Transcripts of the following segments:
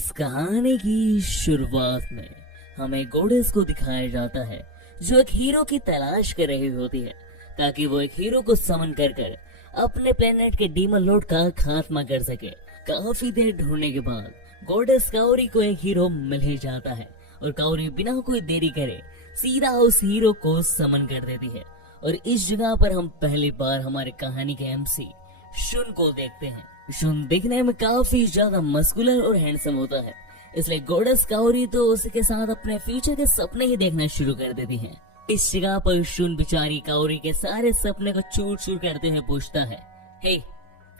इस कहानी की शुरुआत में हमें गोडेस को दिखाया जाता है जो एक हीरो की तलाश कर रही होती है ताकि वो एक हीरो को समन कर अपने प्लेनेट के डीमन लॉर्ड का खात्मा कर सके। काफी देर ढूंढने के बाद गोडेस काओरी को एक हीरो मिल ही जाता है और काओरी बिना कोई देरी करे सीधा उस हीरो को समन कर देती है। और इस जगह पर हम पहली बार हमारे कहानी के एमसी शुन को देखते हैं। शुन दिखने में काफी ज्यादा मस्कुलर और हैंडसम होता है, इसलिए गोडेस काओरी तो उसके साथ अपने फ्यूचर के सपने ही देखना शुरू कर देती है। इस जगह पर शुन बेचारी काओरी के सारे सपने को चूर चूर करते हुए पूछता है, हे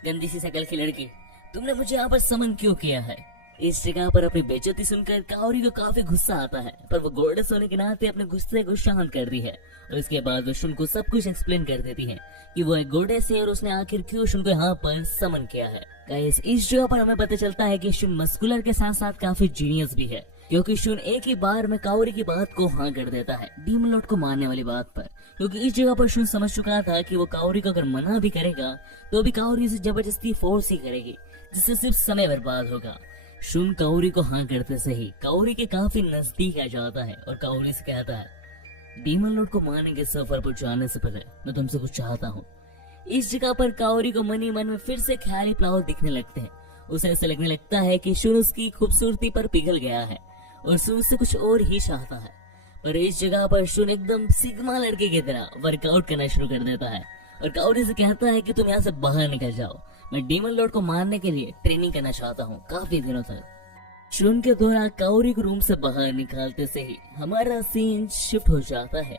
गंदी सी शकल की लड़की, तुमने मुझे यहाँ पर समन क्यों किया है? इस जगह पर अपनी बेइज्जती सुनकर काओरी को काफी गुस्सा आता है, पर वो गोडेस होने के नाते अपने गुस्से को शांत करती है और इसके बाद वो शुन को सब कुछ एक्सप्लेन कर देती है कि वो एक गोडेस है और उसने आखिर क्यों शुन को यहाँ पर समन किया है। गाइस, इस जगह पर हमें पता चलता है कि शुन मस्कुलर के साथ साथ काफी जीनियस भी है, क्योंकि शुन एक ही बार में काओरी की बात को हाँ कर देता है डीमन लॉर्ड को मारने वाली बात पर। क्योंकि इस जगह पर शुन समझ चुका था कि वो काओरी को अगर मना भी करेगा तो भी काओरी उसे जबरदस्ती फोर्स ही करेगी, जिससे सिर्फ समय बर्बाद होगा। शुन काओरी को हाँ करते से ही काओरी के काफी नजदीक आ जाता है और काओरी से कहता है, डीमन लॉर्ड को मारने के सफर पर जाने से पहले मैं तुमसे कुछ चाहता हूँ। इस जगह पर काओरी को मन ही मन में फिर से ख्याली फ्लावर दिखने लगते हैं। उसे ऐसा लगने लगता है कि शुन उसकी खूबसूरती पर पिघल गया है और शुन उससे कुछ और ही चाहता है। पर इस जगह पर शुन एकदम सिग्मा लड़के की तरह वर्कआउट करना शुरू कर देता है और काओरी से कहता है कि तुम यहाँ से बाहर निकल जाओ, मैं डीमन लॉर्ड को मारने के लिए ट्रेनिंग करना चाहता हूँ काफी दिनों तक। शुन के द्वारा काओरी को रूम से बाहर निकालते से ही हमारा सीन शिफ्ट हो जाता है।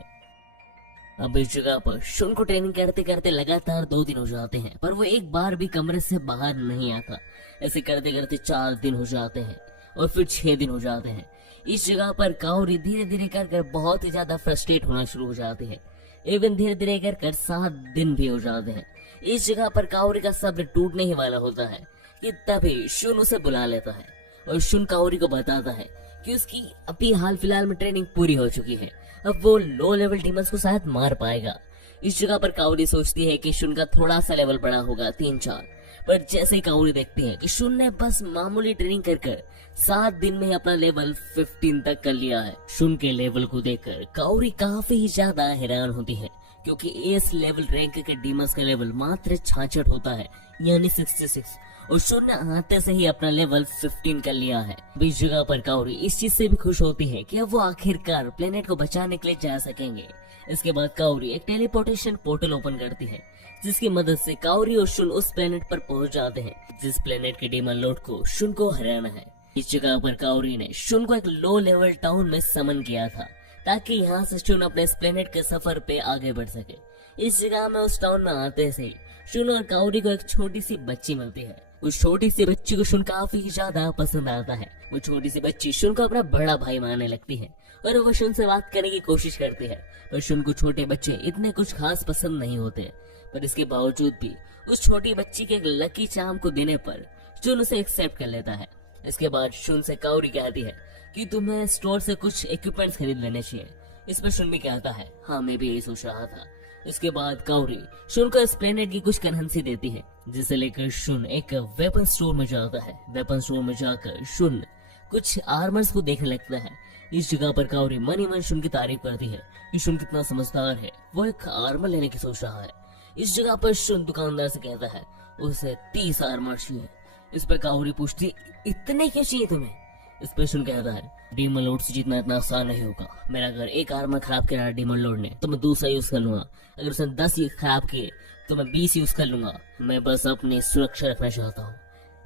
अब इस जगह पर शुन को ट्रेनिंग करते करते लगातार 2 दिन हो जाते हैं, पर वो एक बार भी कमरे से बाहर नहीं आता। ऐसे करते करते 4 दिन हो जाते हैं और फिर 6 दिन हो जाते हैं। इस जगह पर काओरी धीरे धीरे कर बहुत ही ज्यादा फ्रस्ट्रेट होना शुरू हो जाती है। इवन धीरे धीरे कर 7 दिन भी हो जाते हैं। इस जगह पर काओरी का सब्र टूटने ही वाला होता है कि तभी शुन उसे बुला लेता है और शुन काओरी को बताता है कि उसकी अभी हाल फिलहाल में ट्रेनिंग पूरी हो चुकी है, अब वो लो लेवल डीमंस को शायद मार पाएगा। इस जगह पर काओरी सोचती है कि शुन का थोड़ा सा लेवल बड़ा होगा 3-4, पर जैसे ही काओरी देखती है कि शुन ने बस मामूली ट्रेनिंग कर 7 दिन में ही अपना लेवल 15 तक कर लिया है। शुन के लेवल को देखकर काओरी काफी ज्यादा हैरान होती है, क्योंकि इस लेवल रैंक के डीमंस का लेवल मात्र 66 होता है, यानी 66, और शुन ने आते से ही अपना लेवल 15 कर लिया है। इस जगह पर काओरी इस चीज से भी खुश होती है कि अब वो आखिरकार प्लेनेट को बचाने के लिए जा सकेंगे। इसके बाद काओरी एक टेलीपोर्टेशन पोर्टल ओपन करती है, जिसकी मदद से काओरी और शुन उस प्लेनेट पर पहुंच जाते हैं जिस प्लेनेट के डीमन लॉर्ड को शुन को हराना है। इस जगह पर काओरी ने शुन को एक लो लेवल टाउन में समन किया था ताकि यहाँ से शुन अपने इस प्लेनेट के सफर पे आगे बढ़ सके। इस जगह में उस टाउन में आते से शुन और काओरी को एक छोटी सी बच्ची मिलती है। उस छोटी सी बच्ची को शुन काफी ज्यादा पसंद आता है। वो छोटी सी बच्ची शुन को अपना बड़ा भाई मानने लगती है और वो शुन से बात करने की कोशिश करती है, पर शुन को छोटे बच्चे इतने कुछ खास पसंद नहीं होते। पर इसके बावजूद भी उस छोटी बच्ची के एक लकी चार्म को देने पर शुन उसे एक्सेप्ट कर लेता है। इसके बाद शुन से काओरी कहती है कि तुम्हें स्टोर से कुछ इक्विपमेंट्स खरीद लेने चाहिए। इस पर शुन भी कहता है, हाँ मैं भी यही सोच रहा था। इसके बाद काओरी शुन को इस प्लेनेट की कुछ करेंसी देती है, जिसे लेकर शुन एक वेपन स्टोर में जाता है। वेपन स्टोर में जाकर शुन कुछ आर्मर्स को देखने लगता है। इस जगह पर काओरी मन ही मन शुन की तारीफ करती है कि शुन कितना समझदार है, वो एक आर्मर लेने की सोच रहा है। इस जगह पर शुन दुकानदार से कहता है उसे 30 आर्मर चाहिए। इस पर काओरी पूछती, इतने क्यों चाहिए तुम्हें? इस पर शुन कहता है, डीमन लॉर्ड से जीतना इतना आसान नहीं होगा। मेरा अगर एक आर्मर खराब किया डीमन लॉर्ड ने तो मैं दूसरा यूज कर लूंगा, अगर उसने 10 खराब किए तो मैं 20 यूज कर लूंगा। मैं बस अपनी सुरक्षा रखना चाहता हूँ।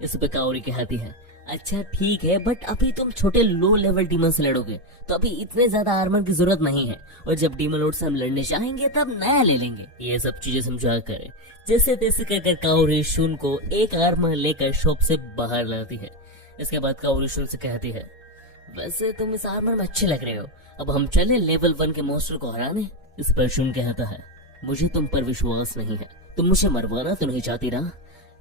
इस पे काओरी कहती है, अच्छा ठीक है, बट अभी तुम छोटे लो लेवल डीमन से लड़ोगे तो अभी इतने ज्यादा आर्मर की जरूरत नहीं है, और जब डीमन लॉर्ड से हम लड़ने जाएंगे तब नया ले लेंगे। ये सब चीजें समझा कर जैसे तैसे कर काओरी शुन को एक आर्मर लेकर शॉप से बाहर लाती है। इसके बाद काओरी शुन से कहती है, वैसे तुम इस आर्मर में अच्छे लग रहे हो, अब हम चले लेवल 1 के मॉन्स्टर को हराने। इस पर शुन कहता है, मुझे तुम पर विश्वास नहीं है, तुम मुझे मरवाना तो नहीं चाहती ना?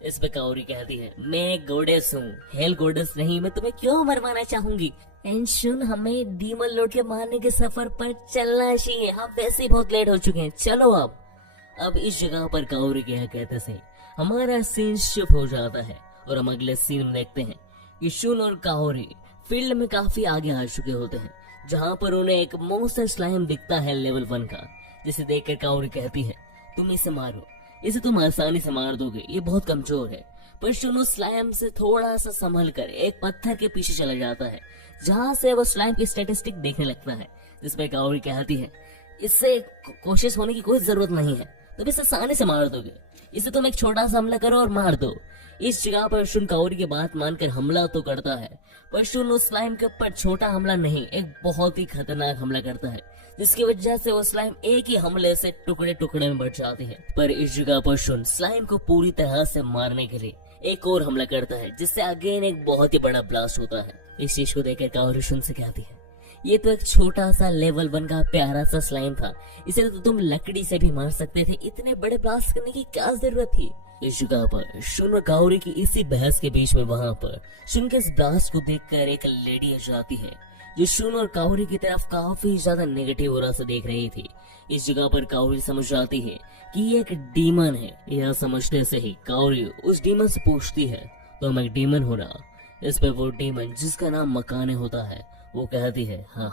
इस पे काओरी कहती है, मैं गोडेस हूँ, हेल गोडेस नहीं, मैं तुम्हें क्यों मरवाना चाहूंगी। एंड शुन, हमें डीमन लॉर्ड के मारने के सफर पर चलना चाहिए, हम वैसे ही बहुत लेट हो चुके हैं, चलो अब इस जगह पर काओरी क्या कहते से हमारा सीन शिफ्ट हो जाता है और हम अगले सीन में देखते हैं कि शुन और काओरी फील्ड में काफी आगे आ चुके होते हैं, जहाँ पर उन्हें एक मॉन्स्टर स्लाइम दिखता है लेवल 1 का, जिसे देखकर काओरी कहती है तुम इसे मारो, इसे तुम आसानी से मार दोगे, ये बहुत कमजोर है। पर शुन उस स्लाइम से थोड़ा सा संभल कर एक पत्थर के पीछे चला जाता है, जहाँ से वो स्लाइम की स्टेटिस्टिक देखने लगता है, जिसपे काओरी कहती है इससे कोशिश होने की कोई जरूरत नहीं है, तुम इसे आसानी से मार दोगे, इसे तुम एक छोटा सा हमला करो और मार दो। इस जगह पर शुन काओरी की बात मानकर हमला तो करता है, पर शुन उस स्लाइम के ऊपर छोटा हमला नहीं, एक बहुत ही खतरनाक हमला करता है, जिसकी वजह से वो स्लाइम एक ही हमले से टुकड़े टुकड़े में बढ़ जाती है। पर इस जगह पर शुन स्लाइम को पूरी तरह से मारने के लिए एक और हमला करता है, जिससे अगेन एक बहुत ही बड़ा ब्लास्ट होता है। इस चीज को देखकर काओरी शुन से कहती है ये तो एक छोटा सा लेवल 1 का प्यारा सा स्लाइम था, इसे तो तुम लकड़ी से भी मार सकते थे, इतने बड़े ब्लास्ट करने की क्या जरूरत थी। इस जगह पर शुन और काओरी की इसी बहस के बीच में वहां पर शुन के इस ब्लास्ट को देखकर एक लेडी आ जाती है, जो शुन और काओरी की तरफ काफी ज्यादा नेगेटिव ओरा से देख रही थी। इस जगह पर काओरी समझ जाती है कि ये एक डीमन है। यह समझते से ही काओरी उस डीमन से पूछती है तो मैं एक डीमन हो रहा। इस पे वो डीमन, जिसका नाम मकाने होता है, वो कहती है हाँ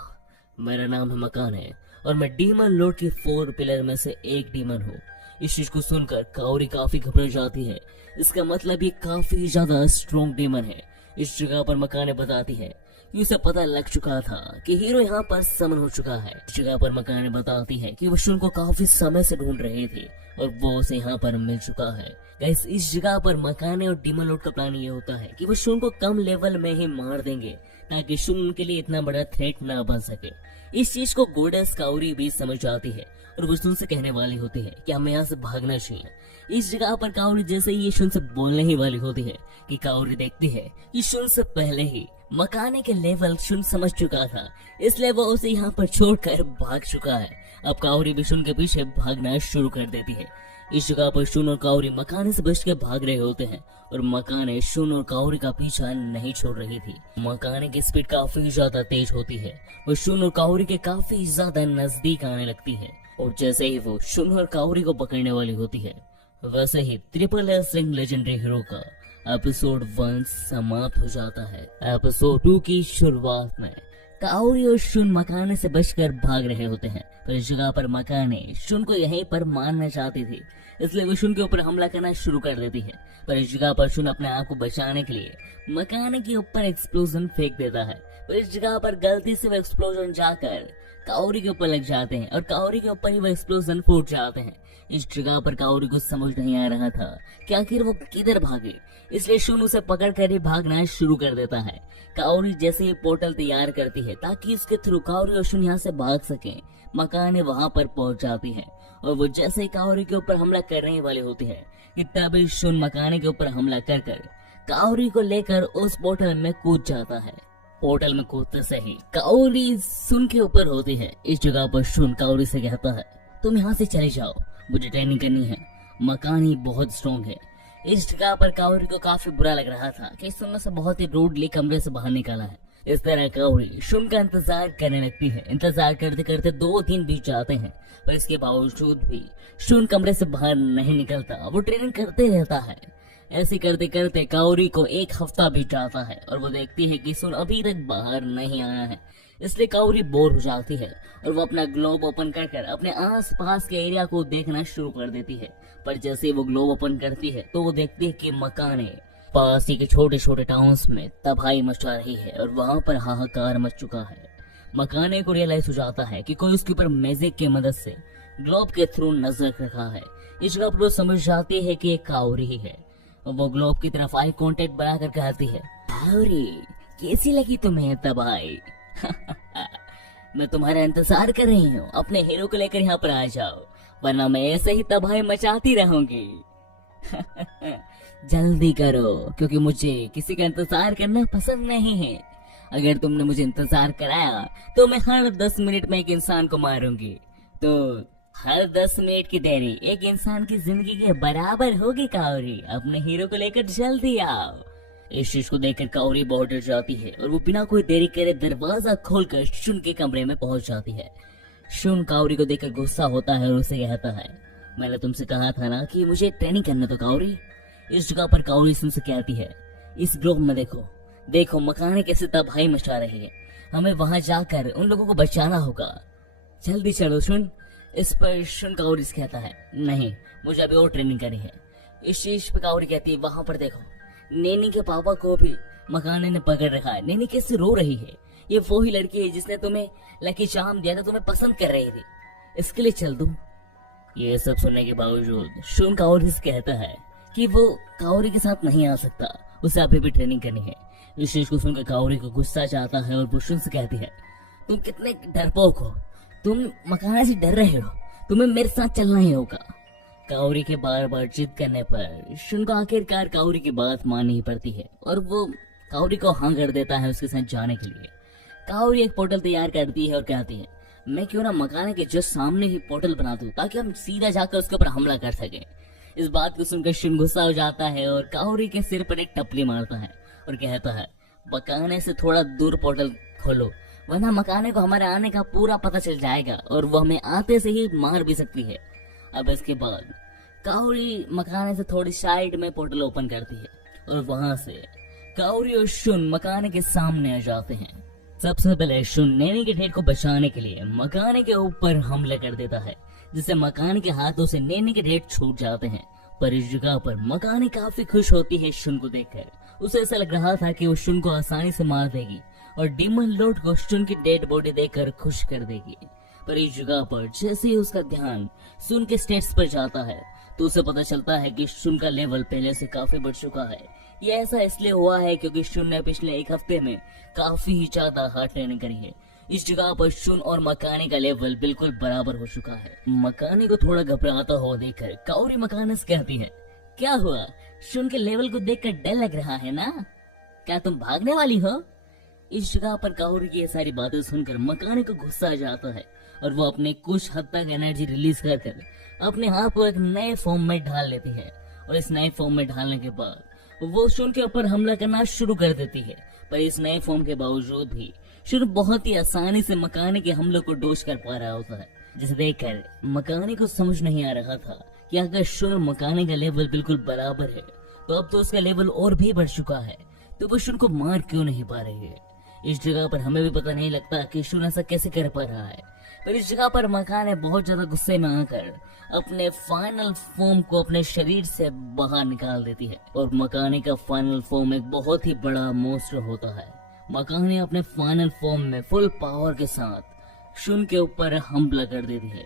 मेरा नाम है मकाने और मैं डीमन लॉर्ड की 4 पिलर में से एक डीमन हूँ। इस चीज को सुनकर काओरी काफी घबरा जाती है, इसका मतलब ये काफी ज्यादा स्ट्रॉन्ग डीमन है। इस जगह पर मकाने बताती है कि उसे पता लग चुका था कि हीरो यहाँ पर समन हो चुका है। इस जगह पर मकाने बताती है कि वो शुन को काफी समय से ढूंढ रहे थे और वो उसे यहाँ पर मिल चुका है। गाइस, इस जगह पर मकाने और डीमन लॉर्ड का प्लान ये होता है कि वो शुन को कम लेवल में ही मार देंगे, ताकि शुन उनके लिए इतना बड़ा थ्रेट ना बन सके। इस चीज को गोडेस काओरी भी समझ जाती है और वो शुन से कहने वाली होती है कि हमें यहाँ से भागना चाहिए। इस जगह पर काओरी जैसे ही ये शुन से बोलने ही वाली होती है कि काओरी देखती है कि शुन से पहले ही मकाने के लेवल शुन समझ चुका था, इसलिए वो उसे यहाँ पर छोड़कर भाग चुका है। अब काओरी भी शुन के पीछे भागना शुरू कर देती है। इस जगह पर शुन और काओरी मकाने से बच के भाग रहे होते हैं और मकाने शुन और काओरी का पीछा नहीं छोड़ रही थी। मकाने की स्पीड काफी ज्यादा तेज होती है, वो शुन और काओरी के काफी ज्यादा नजदीक आने लगती है और जैसे ही वो शुन और काओरी को पकड़ने वाली होती है, वैसे ही triple S rank legendary hero का एपिसोड 1 समाप्त हो जाता है। एपिसोड 2 की शुरुआत में काओरी और शुन मकाने से बचकर भाग रहे होते हैं, पर इस जगह पर मकाने शुन को यहीं पर मारना चाहती थी, इसलिए वो शुन के ऊपर हमला करना शुरू कर देती है। पर इस जगह पर शुन अपने आप को बचाने के लिए मकाने के ऊपर एक्सप्लोजन फेंक देता है, पर इस जगह पर गलती से वो एक्सप्लोजन जाकर काओरी के ऊपर लग जाते हैं और काओरी के ऊपर ही वो एक्सप्लोजन फूट जाते हैं। इस जगह पर काओरी को समझ नहीं आ रहा था कि आखिर वो किधर भागे, इसलिए शुन उसे पकड़ कर ही भागना शुरू कर देता है। काओरी जैसे ही पोर्टल तैयार करती है ताकि इसके थ्रू काओरी और शुन यहाँ से भाग सके, मकाने वहां पर पहुंच जाती है और वो जैसे ही काओरी के ऊपर हमला करने वाली होती है कि तभी शुन मकाने के ऊपर हमला कर काओरी को लेकर उस पोर्टल में कूद जाता है। पोर्टल में कूदते से ही काओरी शुन के ऊपर होती है। इस जगह पर शुन काओरी से कहता है तुम यहाँ से चले जाओ, मुझे ट्रेनिंग करनी है, मकानी बहुत स्ट्रॉन्ग है। इस जगह पर काओरी को काफी बुरा लग रहा था कि शुन से बहुत ही रूडली कमरे से बाहर निकाला है। इस तरह काओरी शुन का इंतजार करने लगती है। इंतजार करते करते 2 दिन बीत जाते हैं, पर इसके बावजूद भी शुन कमरे से बाहर नहीं निकलता, वो ट्रेनिंग करते रहता है। ऐसे करते करते काओरी को 1 हफ्ता बीत जाता है और वो देखती है कि शुन अभी तक बाहर नहीं आया है, इसलिए काओरी बोर हो जाती है और वो अपना ग्लोब ओपन कर अपने आसपास के एरिया को देखना शुरू कर देती है। पर जैसे वो ग्लोब ओपन करती है तो वो देखती है कि मकाने पास ही के छोटे छोटे टाउन्स में तबाही मचा रही है और वहां पर हाहाकार मच चुका है। मकाने को रियलाइज हो जाता है कि कोई उसके ऊपर मैजिक की मदद से ग्लोब के थ्रू नजर रखा है। इस जगह पर वो समझ जाती है कि एक काओरी ही है और वो ग्लोब की तरफ आई कांटेक्ट बनाकर कहती है काओरी कैसी लगी तुम्हें तबाही? मैं तुम्हारा इंतजार कर रही हूँ, अपने हीरो को लेकर यहाँ पर आ जाओ, वरना मैं ऐसे ही तबाही मचाती रहूंगी। जल्दी करो, क्योंकि मुझे किसी का इंतजार करना पसंद नहीं है। अगर तुमने मुझे इंतजार कराया तो मैं हर 10 मिनट में एक इंसान को मारूंगी, तो हर 10 मिनट की देरी एक इंसान की जिंदगी के बराबर होगी। काओरी अपने हीरो को लेकर जल्दी आओ। इस चीज को देखकर काओरी बहुत डर जाती है और वो बिना कोई देरी करे दरवाजा खोलकर शुन के कमरे में पहुंच जाती है। शुन काओरी को देखकर गुस्सा होता है और उसे कहता है मैंने तुमसे कहा था ना कि मुझे ट्रेनिंग करने दो काओरी। इस जगह पर काओरी शुन से कहती है इस ग्लोब में देखो, देखो मकाने कैसे तबाही मचा रही है, हमें वहां जाकर उन लोगों को बचाना होगा। जल्दी चलो सुन। इस पर शुन काउरी कहता है, नहीं मुझे अभी और ट्रेनिंग करनी है। इस चीज पे काउरी कहती है, वहां पर देखो नैनी के पापा को भी मकाने ने पकड़ रखा है। नैनी कैसे रो रही है, ये वो ही लड़की है जिसने तुम्हें लकी चार्म दिया था, तुम्हें पसंद कर रही थी, इसके लिए चल दूं। ये सब सुनने के बावजूद शुन काउरी से कहता है कि वो काउरी के साथ नहीं आ सकता, उसे अभी भी ट्रेनिंग करनी है। इस चीज को सुनकर काउरी को गुस्सा चाहता है और वो शुन से कहती है, तुम कितने डरपोक हो, तुम मकाना से डर रहे हो, तुम्हें मेरे साथ चलना ही होगा। काउरी के बार बार जिद करने पर शुन को आखिरकार काउरी की बात माननी ही पड़ती है और वो काउरी को हाँ कर देता है उसके साथ जाने के लिए। काउरी एक पोर्टल तैयार करती है और कहती है, मैं क्यों ना मकाने के जस्ट सामने ही पोर्टल बना दूं ताकि हम सीधा जाकर उसके ऊपर हमला कर सके। इस बात को सुनकर शुन गुस्सा हो जाता है और काउरी के सिर पर एक टपली मारता है और कहता है, मकाने से थोड़ा दूर पोर्टल खोलो, वरना मकाने को हमारे आने का पूरा पता चल जाएगा और वो हमें आते से ही मार भी सकती है। अब इसके बाद काउरी मकाने से थोड़ी साइड में पोर्टल ओपन करती है और वहां से काउरी और शुन मकाने के सामने आ जाते हैं। सबसे पहले शुन नैनी के ढेर को बचाने के लिए मकाने के ऊपर हमला कर देता है, जिससे मकान के हाथों से नैनी के ढेर छूट जाते हैं। पर इस जगह पर मकाने काफी खुश होती है शुन को देखकर। उसे ऐसा लग रहा था कि वो शुन को आसानी से मार देगी और डीमन लॉर्ड को शुन की डेड बॉडी देखकर खुश कर देगी। पर इस जगह पर जैसे ही उसका ध्यान शुन के स्टेट्स पर जाता है तो उसे पता चलता है कि शुन का लेवल पहले से काफी बढ़ चुका है। ये ऐसा इसलिए हुआ है क्योंकि शुन ने पिछले एक हफ्ते में काफी ही ज्यादा हार्ड ट्रेनिंग करी है। इस जगह पर शुन और मकाने का लेवल बिल्कुल बराबर हो चुका है। मकाने को थोड़ा घबराता हुआ देखकर काउरी मकाने से कहती है, क्या हुआ, शुन के लेवल को देखकर डर लग रहा है ना, क्या तुम भागने वाली हो? इस जगह पर काउरी की ये सारी बातें सुनकर मकाने को गुस्सा आ जाता है और वो अपने कुछ हद तक एनर्जी रिलीज कर अपने हाथ को एक नए फॉर्म में ढाल लेती है और इस नए फॉर्म में ढालने के बाद वो शुन के ऊपर हमला करना शुरू कर देती है। पर इस नए फॉर्म के बावजूद भी शुन बहुत ही आसानी से मकाने के हमलों को डोज कर पा रहा होता है, जिसे देखकर मकाने को समझ नहीं आ रहा था कि अगर शुन और मकाने का लेवल बिल्कुल बराबर है तो अब तो उसका लेवल और भी बढ़ चुका है, तो वो शुन को मार क्यों नहीं पा रही है। इस जगह पर हमें भी पता नहीं लगता कि शुन ऐसा कैसे कर पा रहा है। पर इस जगह पर मकाने बहुत ज्यादा गुस्से में आकर अपने फाइनल फॉर्म को अपने शरीर से बाहर निकाल देती है और मकाने का फाइनल फॉर्म एक बहुत ही बड़ा मॉन्स्टर होता है। मकाने अपने फाइनल फॉर्म में फुल पावर के साथ शुन के ऊपर हमला कर देती है,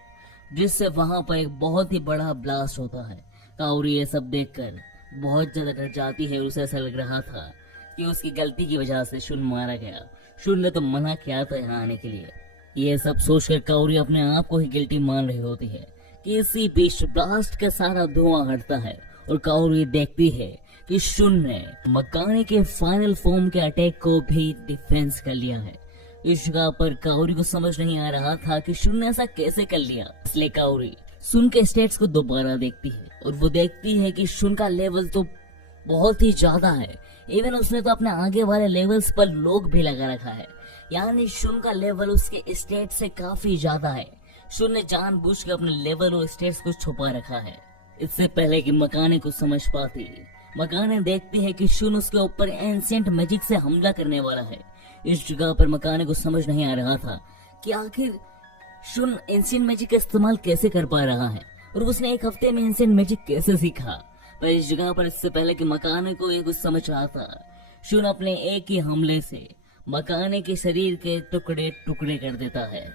जिससे वहां पर एक बहुत ही बड़ा ब्लास्ट होता है। काउरी ये सब देखकर बहुत ज्यादा डर जाती है। उसे ऐसा लग रहा था कि उसकी गलती की वजह से शुन मारा गया। शुन ने तो मना किया था यहाँ आने के लिए। ये सब सोचकर काउरी अपने आप को ही गिल्टी मान रही होती है कि इसी बीच ब्लास्ट का सारा धुआं हटता है और काउरी देखती है कि शुन ने मकाने के फाइनल फॉर्म के अटैक को भी डिफेंस कर लिया है। इस जगह पर काउरी को समझ नहीं आ रहा था कि शुन ने ऐसा कैसे कर लिया, इसलिए काउरी शुन के स्टेट्स को दोबारा देखती है और वो देखती है कि शुन का लेवल तो बहुत ही ज्यादा है। इवन उसने तो अपने आगे वाले लेवल्स पर लोग भी लगा रखा है, यानी शुन का लेवल उसके स्टेट से काफी ज्यादा है। शुन ने जानबूझ के अपने लेवल और स्टेट्स को छुपा रखा है। इससे पहले कि मकाने को समझ पाती, मकाने देखती है कि शुन उसके ऊपर एंशिएंट मैजिक से हमला करने वाला है। इस जगह पर मकाने को समझ नहीं आ रहा था कि आखिर शुन एंशिएंट मैजिक का इस्तेमाल कैसे कर पा रहा है और उसने एक हफ्ते में एंशिएंट मैजिक कैसे सीखा। पर इस जगह पर इससे पहले कि मकाने को ये कुछ समझ आता, शुन अपने एक ही हमले से मकाने के शरीर के टुकड़े टुकड़े कर देता है।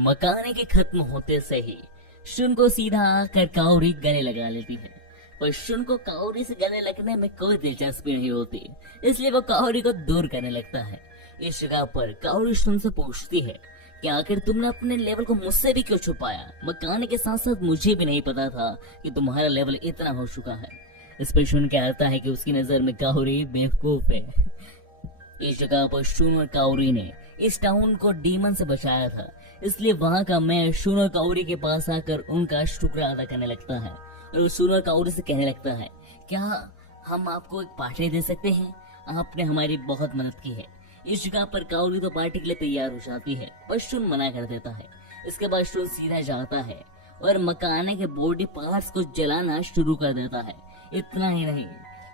मकाने के खत्म होते से ही शुन को सीधा आकर काउरी गले लगा लेती है, पर शुन को काउरी से गले लगने में कोई दिलचस्पी नहीं होती, इसलिए वो काउरी को दूर करने लगता है। इस जगह पर काउरी शुन से पूछती है कि आखिर तुमने अपने लेवल को मुझसे भी क्यों छुपाया? मकाने के साथ साथ मुझे भी नहीं पता था कि तुम्हारा लेवल इतना हो चुका है। इस पर शुन कहता है कि उसकी नजर में काउरी बेवकूफ है। इस जगह पर शुन और काउरी ने इस टाउन को डीमन से बचाया था, इसलिए वहां का मेयर शुन और काउरी के पास आकर उनका शुक्र अदा करने लगता है और शुन और काउरी से कहने लगता है, क्या हम आपको एक पार्टी दे सकते हैं? आपने हमारी बहुत मदद की है। इस जगह पर काउरी तो पार्टी के लिए तैयार हो जाती है, पर शुन मना कर देता है। इसके बाद शुन सीधा जाता है और मकाने के बॉडी पार्ट्स को जलाना शुरू कर देता है। इतना ही नहीं,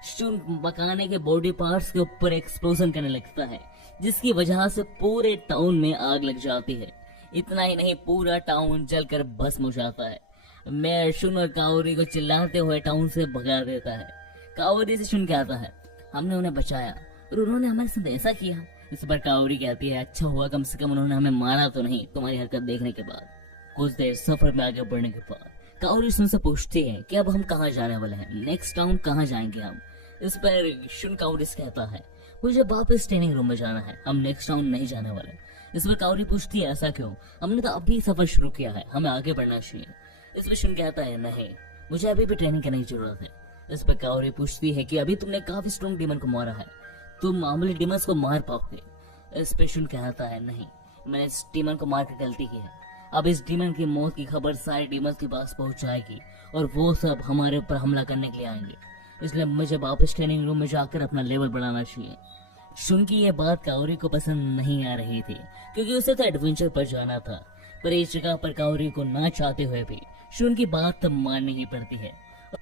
शुन मकाने के बॉडी पार्ट्स के ऊपर एक्सप्लोजन करने लगता है, जिसकी वजह से पूरे टाउन में आग लग जाती है। इतना ही नहीं, पूरा टाउन जलकर भस्म हो जाता है। मेयर शुन और काओरी को चिल्लाते हुए टाउन से भगा देता है। काओरी से शुन कहता है, हमने उन्हें बचाया और उन्होंने हमारे साथ ऐसा किया। इस पर काओरी कहती है, अच्छा हुआ कम से कम उन्होंने हमें मारा तो नहीं तुम्हारी हरकत देखने के बाद। कुछ देर सफर में आगे बढ़ने के बाद काओरी शुन से पूछती है कि अब हम कहाँ जाने वाले हैं, नेक्स्ट टाउन कहाँ जाएंगे हम। इस पर शुन काओरी से कहता है, मुझे वापस ट्रेनिंग रूम में जाना है, हम नेक्स्ट टाउन नहीं जाने वाले। इस पर काओरी पूछती है, ऐसा क्यों, हमने तो अभी सफर शुरू किया है, हमें आगे बढ़ना चाहिए। इस पर शुन कहता है, नहीं मुझे अभी भी ट्रेनिंग करने की जरूरत है। इस पर काओरी पूछती है कि अभी तुमने काफी स्ट्रॉन्ग डीमन को मारा है, तुम मामूली डीमंस को मार पाओगे। इस पर शुन कहता है, नहीं मैंने इस डीमन को मार कर गलती की है, अब इस डीमन की मौत की खबर सारे डीमंस के पास पहुंच जाएगी और वो सब हमारे ऊपर हमला करने के लिए आएंगे, इसलिए मुझे वापस ट्रेनिंग रूम में जाकर अपना लेवल बढ़ाना चाहिए। शुन की ये बात काओरी को पसंद नहीं आ रही थी, क्योंकि उसे तो एडवेंचर पर जाना था, पर इस जगह पर काओरी को ना चाहते हुए भी शुन की बात तो माननी ही पड़ती है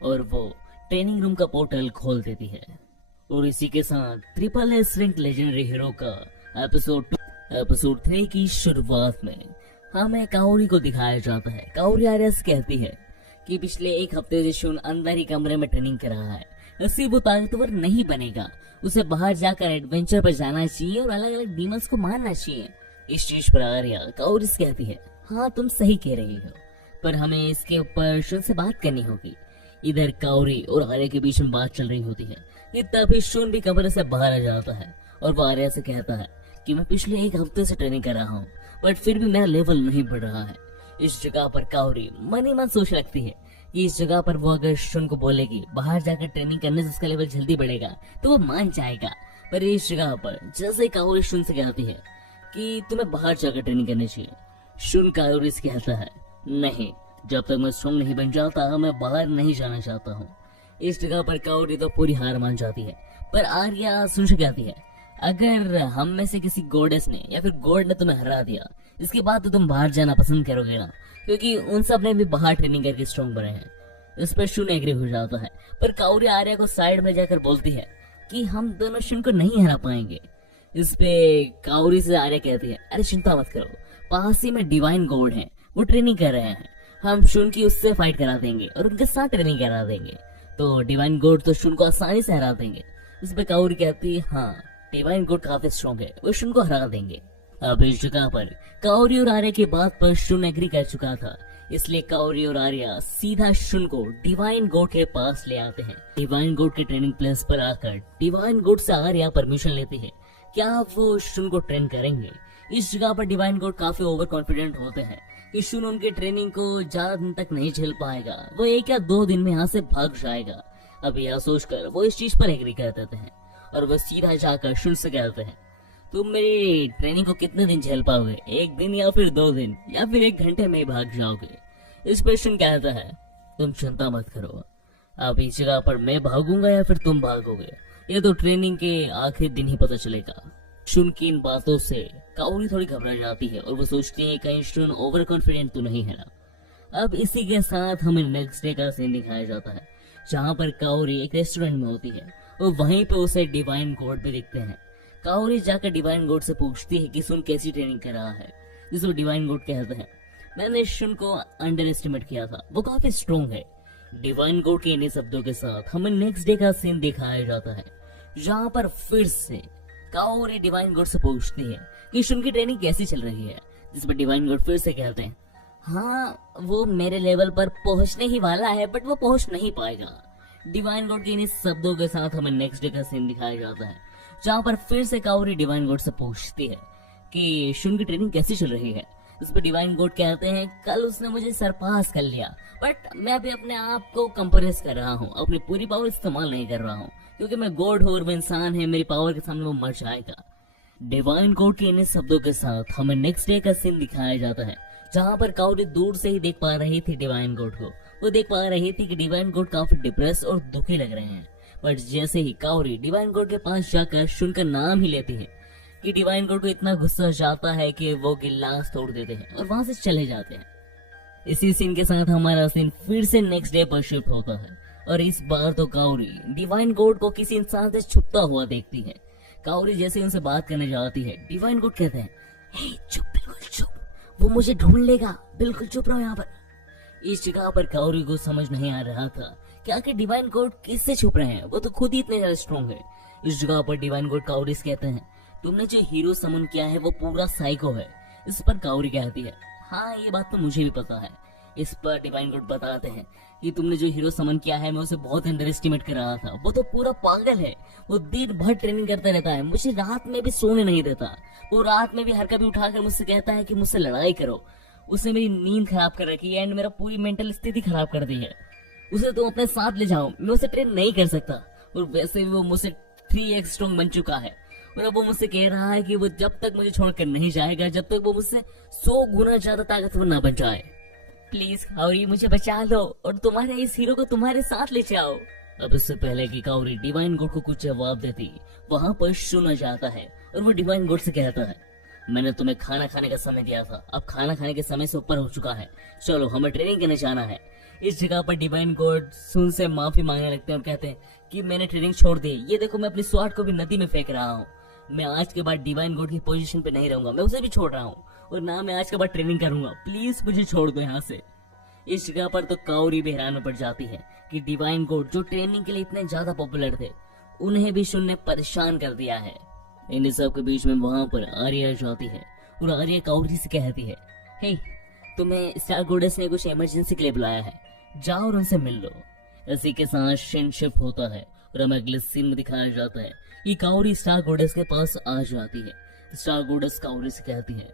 और वो ट्रेनिंग रूम का पोर्टल खोल देती है। और इसी के साथ triple S rank legendary hero का एपिसोड 3 की शुरुआत में हमें काओरी को दिखाया जाता है। काओरी आर्या से कहती है कि पिछले एक हफ्ते से शुन अंदर ही कमरे में ट्रेनिंग कर रहा है, इससे वो ताकतवर नहीं बनेगा, उसे बाहर जाकर एडवेंचर पर जाना चाहिए और अलग अलग डीमंस को मारना चाहिए। इस चीज पर आर्या काओरी से कहती है, हाँ तुम सही कह रही हो, पर हमें इसके ऊपर शुन से बात करनी होगी। इधर काओरी और आर्या के बीच में बात चल रही होती है कि तभी शुन भी कमरे से बाहर आ जाता है और वो आर्या से कहता है कि मैं पिछले एक हफ्ते से ट्रेनिंग कर रहा हूँ, बट फिर भी मेरा लेवल नहीं बढ़ रहा है। इस जगह पर काओरी मन ही मन सोच रखती है कि इस जगह पर वो अगर शुन को बोलेगी बाहर जाकर ट्रेनिंग करने से उसका लेवल जल्दी बढ़ेगा तो वो मान जाएगा। पर इस जगह पर जैसे काओरी शुन से कहती है कि तुम्हें बाहर जाकर ट्रेनिंग करनी चाहिए, शुन काओरी से कहता है, नहीं जब तक मैं स्ट्रॉन्ग नहीं बन जाता मैं बाहर नहीं जाना चाहता हूँ। इस जगह पर काओरी तो पूरी हार मान जाती है, पर आर्या शुन से कहती है, अगर हम में से किसी गॉडेस ने या फिर गॉड ने तुम्हें हरा दिया, इसके बाद तो तुम बाहर जाना पसंद करोगे ना, क्योंकि उन सब ने भी बाहर ट्रेनिंग करके स्ट्रॉन्ग बने हैं। इस पर शुन एग्री हो जाता है, पर काओरी आर्या को साइड में जाकर बोलती है कि हम दोनों शुन को नहीं हरा पाएंगे। इस पे काओरी से आर्या कहती है, अरे चिंता मत करो, पास ही में डिवाइन गॉड है, वो ट्रेनिंग कर रहे हैं, हम शुन की उससे फाइट करा देंगे और उनके साथ ट्रेनिंग करा देंगे, तो डिवाइन गॉड तो शुन को आसानी से हरा देंगे। इस पे काओरी कहती है, हाँ डिवाइन गॉड काफी स्ट्रॉन्ग है, वो शुन को हरा देंगे। अब इस जगह पर काओरी और आर्या की बात पर शुन एग्री कर चुका था, इसलिए काओरी और आर्या सीधा शुन को डिवाइन गॉड के पास ले आते हैं। डिवाइन गॉड के ट्रेनिंग प्लेस पर आकर डिवाइन गॉड से आर्या परमिशन लेती है, क्या वो शुन को ट्रेन करेंगे। इस जगह पर डिवाइन गॉड काफी ओवर कॉन्फिडेंट होते हैं कि शुन उनके ट्रेनिंग को ज्यादा दिन तक नहीं झेल पाएगा, वो 1 या 2 दिन में यहाँ से भाग जाएगा। अब यह सोचकर वो इस चीज पर एग्री कर देते हैं और वो सीधा जाकर शुन से कहते हैं, तुम मेरी ट्रेनिंग को कितने दिन झेल पाओगे, 1 दिन या फिर 2 दिन या फिर 1 घंटे में ही भाग जाओगे। इस पर शुन कहता है, तुम चिंता मत करो, अब इस जगह पर मैं भागूंगा या फिर तुम भागोगे, ये तो ट्रेनिंग के आखिरी दिन ही पता चलेगा। शुन की इन बातों से काओरी थोड़ी घबरा जाती है और वो सोचती है कहीं शुन ओवर कॉन्फिडेंट तो नहीं है ना। अब इसी के साथ हमें नेक्स्ट डे का सीन दिखाया जाता है, जहाँ पर काओरी एक रेस्टोरेंट में होती है और वहीं पे उसे डिवाइन गॉड भी दिखते हैं। काओरी जाकर डिवाइन गॉड से पूछती है कि शुन कैसी ट्रेनिंग कर रहा है, जिसको डिवाइन गॉड कहते हैं, मैंने शुन को अंडर एस्टिमेट किया था, वो काफी स्ट्रॉन्ग है। डिवाइन गॉड के इन शब्दों के साथ हमें नेक्स्ट डे का सीन दिखाया जाता है, जहाँ पर फिर से काओरी डिवाइन गॉड से पूछती है कि शुन की ट्रेनिंग कैसी चल रही है, जिस पर डिवाइन गॉड फिर से कहते हैं, हाँ वो मेरे लेवल पर पहुंचने ही वाला है, बट वो पहुंच नहीं पाएगा। डिवाइन गॉड के इन शब्दों के साथ हमें नेक्स्ट डे का सीन दिखाया जाता है, जहाँ पर फिर से काओरी डिवाइन गॉड से पूछती है कि शुन की ट्रेनिंग कैसी चल रही है। इस पर डिवाइन गॉड कहते हैं, कल उसने मुझे सरपास कर लिया, बट मैं अभी अपने आप को कंप्रेस कर रहा हूँ, अपनी पूरी पावर इस्तेमाल नहीं कर रहा हूँ, क्योंकि मैं गॉड हूँ और वो इंसान है, मेरी पावर के सामने वो मर जाएगा। डिवाइन गॉड के इन शब्दों के साथ हमें नेक्स्ट डे का सीन दिखाया जाता है, जहाँ पर काओरी दूर से ही देख पा रही थी डिवाइन गॉड को। वो देख पा रही थी कि डिवाइन गॉड काफी डिप्रेस और दुखी लग रहे हैं, बट जैसे ही काओरी डिवाइन गॉड के पास जाकर शुन का नाम ही लेती है कि डिवाइन गॉड को इतना गुस्सा जाता है कि वो गिलास तोड़ देते हैं और वहां से चले जाते हैं। इसी सीन के साथ हमारा सीन फिर से नेक्स्ट डे पर शिफ्ट होता है और इस बार तो काउरी डिवाइन गॉड को किसी इंसान से छुपता हुआ देखती है। काउरी जैसे उनसे बात करने जाती है, डिवाइन गॉड कहते हैं, हे चुप, बिल्कुल चुप, वो मुझे ढूंढ लेगा, बिल्कुल चुप रहो यहाँ पर। इस जगह पर काउरी को समझ नहीं आ रहा था कि आखिर डिवाइन गॉड किससे छुप रहे हैं, वो तो खुद ही इतने ज्यादा स्ट्रॉन्ग है। इस जगह पर डिवाइन गॉड काउरी से कहते हैं, तुमने जो हीरो समन किया है वो पूरा साइको है। इस पर काउरी कहती है, हाँ ये बात तो मुझे भी पता है। इस पर डिवाइन गॉड बताते हैं कि तुमने जो हीरो समन किया है मैं उसे बहुत अंडर एस्टिमेट कर रहा था, वो तो पूरा पागल है, वो दिन भर ट्रेनिंग करता रहता है, मुझे रात में भी सोने नहीं देता, वो रात में भी हर कभी उठाकर मुझसे कहता है कि मुझसे लड़ाई करो। उसने मेरी नींद खराब कर रखी है एंड मेरा पूरी मेंटल स्थिति खराब कर दी है। उसे तुम अपने साथ ले जाओ, मैं उसे ट्रेन नहीं कर सकता, और वैसे भी वो मुझसे 3x स्ट्रॉन्ग बन चुका है। और अब वो मुझसे कह रहा है कि वो जब तक मुझे छोड़कर नहीं जाएगा जब तक वो मुझसे 100 गुना ज्यादा ताकतवर ना बन जाए। प्लीज काउरी मुझे बचा लो और तुम्हारे इस हीरो को तुम्हारे साथ ले जाओ। अब इससे पहले कि काउरी डिवाइन गॉड को कुछ जवाब देती, वहाँ पर सुना जाता है और वो डिवाइन गॉड से कहता है, मैंने तुम्हें खाना खाने का समय दिया था, अब खाना खाने के समय से ऊपर हो चुका है, चलो हमें ट्रेनिंग करने जाना है। इस जगह पर डिवाइन गॉड सुन से माफी मांगने लगते हैं और कहते हैं कि मैंने ट्रेनिंग छोड़ दी, ये देखो मैं अपनी स्वार्थ को भी नदी में फेंक रहा हूँ, मैं आज के बाद डिवाइन गॉड की पोजीशन पे नहीं रहूंगा, मैं उसे भी छोड़ रहा हूँ और ना मैं आज के बाद ट्रेनिंग करूंगा, प्लीज मुझे छोड़ दो यहाँ से। इस जगह पर तो काउरी भी हैरान में पड़ जाती है कि डिवाइन गॉड जो ट्रेनिंग के लिए इतने ज्यादा पॉपुलर थे उन्हें भी सुन ने परेशान कर दिया है। इन सब के बीच में वहां पर आर्या जाती है और आर्या काउरी से कहती है, हे तुम्हें स्टार गोडेस ने कुछ इमरजेंसी के लिए बुलाया है, जाओ और उनसे मिल लो। इसी के साथ सीन शिफ्ट होता है और हमें अगले सीन में दिखाया जाता है कि काउरी स्टार गोडेस के पास आ जाती है। स्टार गोडेस काउरी से कहती है,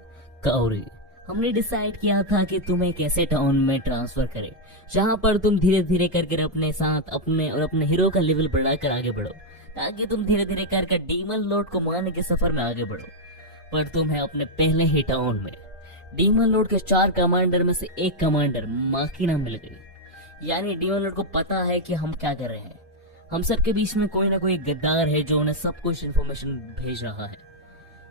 काउरी हमने डिसाइड किया था कि तुम्हें एक ऐसे टाउन में ट्रांसफर करें जहाँ पर तुम धीरे धीरे करके अपने साथ अपने और अपने हीरो का लेवल बढ़ाकर आगे बढ़ो, ताकि तुम धीरे धीरे करके डीमन लॉर्ड को मारने के सफर में आगे बढ़ो। पर तुम्हें अपने पहले ही टाउन में डीमन लॉर्ड के 4 कमांडर में से एक कमांडर माकिना मिल गई। यानी डीमन लॉर्ड को पता है कि हम क्या कर रहे हैं, हम सबके बीच में कोई ना कोई गद्दार है जो उन्हें सब कुछ इन्फॉर्मेशन भेज रहा है।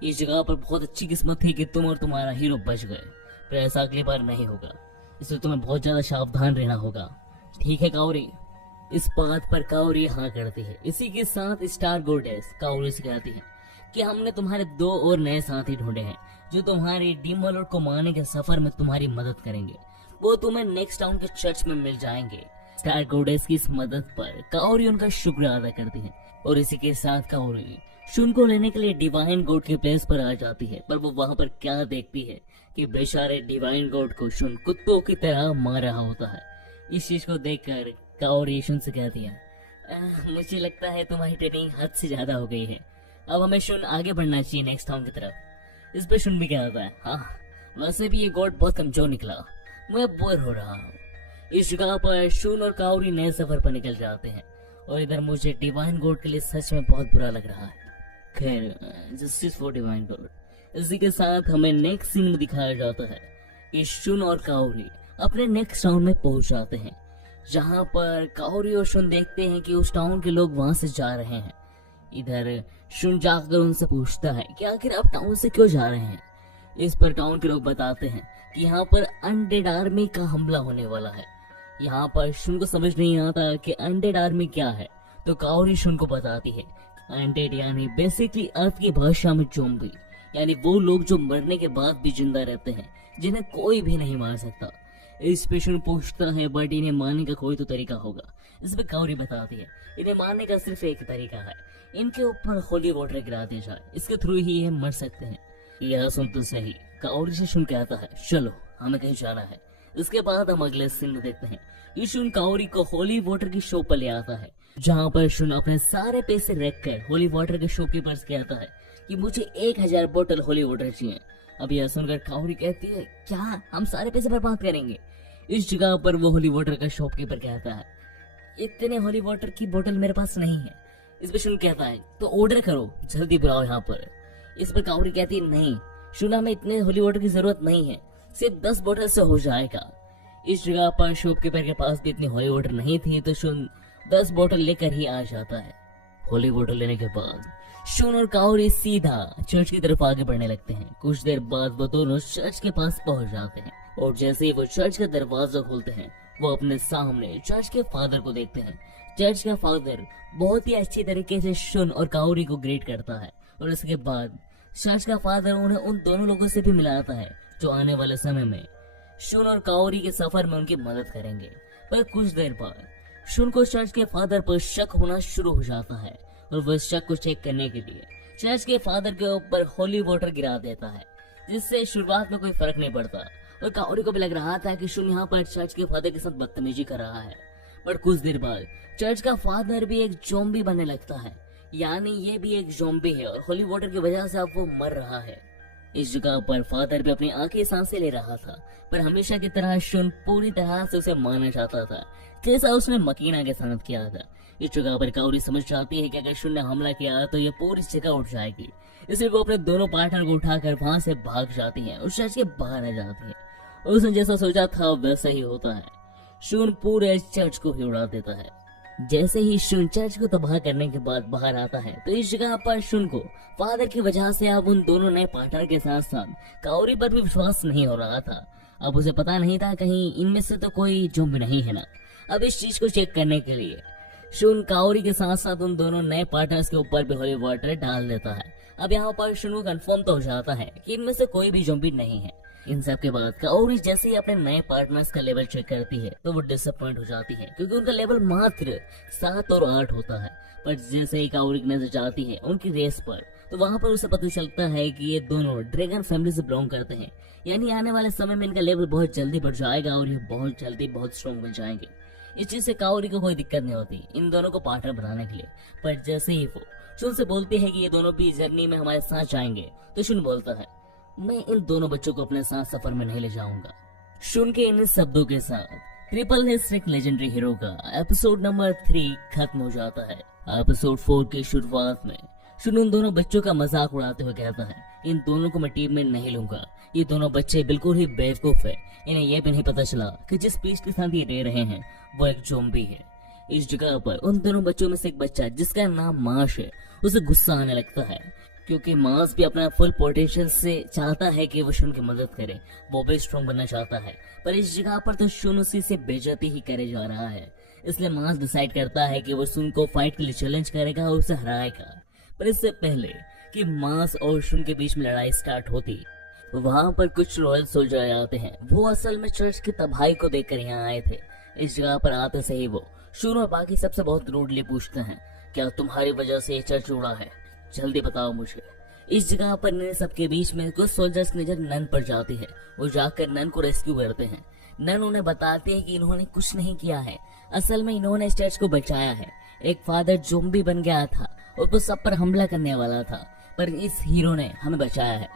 इस जगह पर बहुत अच्छी किस्मत थी कि तुम और तुम्हारा हीरो बच गए, पर ऐसा अगली बार नहीं होगा, इसलिए तुम्हें बहुत ज्यादा सावधान रहना होगा, ठीक है काउरी। इस बात पर काउरी हाँ करती है। इसी के साथ स्टार गोडेस काउरी से कहती है कि हमने तुम्हारे 2 और नए साथी ढूंढे हैं जो तुम्हारे डीमन लॉर्ड को मारने के सफर में तुम्हारी मदद करेंगे, वो तुम्हें नेक्स्ट टाउन के चर्च में मिल जाएंगे। स्टार गोडेस की इस मदद पर काउरी उनका शुक्र अदा करती है और इसी के साथ काउरी शुन को लेने के लिए डिवाइन गॉड के प्लेस पर आ जाती है। पर वो वहाँ पर क्या देखती है कि बेचारे डिवाइन गॉड को शुन कुत्तों की तरह मार रहा होता है। इस चीज को देखकर काउरी शुन से कहती है, मुझे लगता है तुम्हारी ट्रेनिंग हद से ज्यादा हो गई है, अब हमें शुन आगे बढ़ना चाहिए नेक्स्ट टाउन की तरफ। इस पर शुन भी कहता है, हाँ वैसे भी ये गॉड बहुत कमजोर निकला, मैं बोर हो रहा हूँ। इस जगह पर शुन और काउरी नए सफर पर निकल जाते हैं और इधर मुझे डिवाइन गॉड के लिए सच में बहुत बुरा लग रहा है। खैर जस्टिस फॉर डिवाइन गॉड। इसी के साथ हमें नेक्स्ट सीन में दिखाया जाता है कि शुन और काउरी अपने नेक्स्ट टाउन में पहुंच जाते हैं, जहां पर काउरी और शुन देखते हैं कि उस टाउन के लोग वहां से जा रहे हैं। इधर शुन जाकर उनसे पूछता है कि आखिर आप टाउन से क्यों जा रहे हैं। इस पर टाउन के लोग बताते हैं कि यहाँ पर अनडेड आर्मी का हमला होने वाला है। यहाँ पर शुन को समझ नहीं आता कि अनडेड आर्मी क्या है, तो काउरी शुन को बताती है अनडेड यानी बेसिकली अर्थ की भाषा में ज़ॉम्बी, यानी वो लोग जो मरने के बाद भी जिंदा रहते हैं, जिन्हें कोई भी नहीं मार सकता। इस पे शुन पूछता है बट इन्हें मारने का कोई तो तरीका होगा। इस पे काउरी बताती है इन्हें मारने का सिर्फ एक तरीका है, इनके ऊपर होली वाटर गिरा दिया जाए, इसके थ्रू ही ये मर सकते हैं। यह सुन तो सही, काउरी से शुन कहता है चलो हमें कहीं जाना है। इसके बाद हम अगले सीन में देखते हैं ये शुन काउरी को होली वाटर की शॉप पर ले आता है, जहाँ पर शुन अपने सारे पैसे रखकर होली वाटर के शॉपकीपर से कहता है कि मुझे 1000 बोतल होली वाटर चाहिए। अब यह सुनकर काउरी कहती है क्या हम सारे पैसे बर्बाद करेंगे। इस जगह पर वो होली वाटर का शॉपकीपर कहता है इतने होली वाटर की बोतल मेरे पास नहीं है। इस पर शुन कहता है तो ऑर्डर करो, जल्दी बुलाओ यहाँ पर। इस पर काउरी कहती है नहीं शुन, हमें इतने होली वाटर की जरूरत नहीं है, सिर्फ 10 बोतल से हो जाएगा। इस जगह पर शॉपकीपर के पास भी इतनी होली वाटर नहीं थी, तो शुन 10 बोतल लेकर ही आ जाता है। होली वाटर लेने के बाद शुन और काउरी सीधा चर्च की तरफ आगे बढ़ने लगते हैं। कुछ देर बाद वो दोनों चर्च के पास पहुंच जाते हैं और जैसे ही वो चर्च का दरवाजा खोलते हैं वो अपने सामने चर्च के फादर को देखते हैं। चर्च का फादर बहुत ही अच्छी तरीके से शुन और काओरी को ग्रीट करता है और इसके बाद चर्च का फादर उन्हें उन दोनों लोगों से भी मिलाता है जो आने वाले समय में शुन और काओरी के सफर में उनकी मदद करेंगे। पर कुछ देर बाद शुन को चर्च के फादर पर शक होना शुरू हो जाता है और वह शक को चेक करने के लिए चर्च के फादर के ऊपर होली वाटर गिरा देता है, जिससे शुरुआत में कोई फर्क नहीं पड़ता और काओरी को भी लग रहा था कि शुन यहाँ पर चर्च के फादर के साथ बदतमीजी कर रहा है। पर कुछ देर बाद चर्च का फादर भी एक ज़ॉम्बी बनने लगता है, यानी ये भी एक ज़ॉम्बी है और होली वाटर की वजह से अब वो मर रहा है। इस जगह पर फादर भी अपनी आंखें सांसें ले रहा था, पर हमेशा की तरह शुन पूरी तरह से उसे मारना चाहता था, जैसा उसने मकीना के साथ किया था। इस जगह पर काओरी समझ जाती है कि अगर शुन ने हमला किया तो ये पूरी जगह उठ जाएगी, इसलिए वो अपने दोनों पार्टनर को उठाकर वहां से भाग जाती है और चर्च के बाहर आ जाती है। उसने जैसा सोचा था वैसा ही होता है, शुन पूरे चर्च को ही उड़ा देता है। जैसे ही शुन चर्च को तबाह करने के बाद बाहर आता है तो इस जगह पर शुन को फादर की वजह से अब उन दोनों नए पार्टनर के साथ साथ काओरी पर भी विश्वास नहीं हो रहा था। अब उसे पता नहीं था कहीं इनमें से तो कोई ज़ॉम्बी नहीं है ना। अब इस चीज को चेक करने के लिए शुन काओरी के साथ साथ उन दोनों नए पार्टनर्स के ऊपर भी होली वाटर डाल देता है। अब यहाँ पर शुन को कंफर्म तो हो जाता है कि इनमें से कोई भी ज़ॉम्बी नहीं है। इन सब के बाद काओरी जैसे ही अपने नए पार्टनर्स का लेवल चेक करती है तो वो डिसअपॉइंट हो जाती है, क्योंकि उनका लेवल मात्र 7 और 8 होता है। पर जैसे ही काओरी की नजर जाती है उनकी रेस पर तो वहाँ पर उसे पता चलता है कि ये दोनों ड्रैगन फैमिली से बिलोंग करते हैं, यानी आने वाले समय में इनका लेवल बहुत जल्दी बढ़ जाएगा और ये बहुत जल्दी बहुत स्ट्रॉन्ग बन जाएंगे। इस चीज से काओरी को कोई दिक्कत नहीं होती इन दोनों को पार्टनर बनाने के लिए। पर जैसे ही वो शुन से बोलते हैं कि ये दोनों भी जर्नी में हमारे साथ जाएंगे तो शुन बोलता है, मैं इन दोनों बच्चों को अपने साथ सफर में नहीं ले जाऊंगा। शुन के इन शब्दों के साथ ट्रिपल हिस्ट्रिक लेजेंडरी हीरो का एपिसोड नंबर 3 खत्म हो जाता है। एपिसोड 4 की शुरुआत में शुन उन दोनों बच्चों का मजाक उड़ाते हुए कहता है, इन दोनों को मैं टीम में नहीं लूंगा, ये दोनों बच्चे बिल्कुल ही बेवकूफ है, इन्हें यह भी नहीं पता चला कि जिस पीस के साथ ये रह रहे हैं वो एक ज़ॉम्बी है। इस जगह पर उन दोनों बच्चों में से एक बच्चा जिसका नाम मार्श है उसे गुस्सा आने लगता है, क्योंकि मार्स भी अपना फुल पोटेंशियल से चाहता है कि वो शुन की मदद करे, वो भी स्ट्रॉन्ग बनना चाहता है। पर इस जगह पर तो शुन उसी से बेइज्जती ही करे जा रहा है, इसलिए मार्स डिसाइड करता है कि वो शुन को फाइट के लिए चैलेंज करेगा और उसे हराएगा। पर इससे पहले कि मार्स और शुन के बीच में लड़ाई स्टार्ट होती, वहाँ पर कुछ रॉयल सोल्जर आते हैं। वो असल में चर्च की तबाही को देखकर यहाँ आए थे। इस जगह पर आते से ही वो शुन और बाकी सबसे बहुत रूडली पूछते हैं, क्या तुम्हारी वजह से ये चर्च उड़ा है, जल्दी बताओ मुझे। इस जगह पर इन सबके बीच में कुछ सोल्जर्स की नजर नन पर जाती है। वो जाकर नन को रेस्क्यू करते हैं। नन उन्हें बताते हैं कि इन्होंने कुछ नहीं किया है, असल में इन्होंने इस चर्च को बचाया है। एक फादर ज़ॉम्बी बन गया था और वो सब पर हमला करने वाला था, पर इस हीरो ने हमें बचाया है।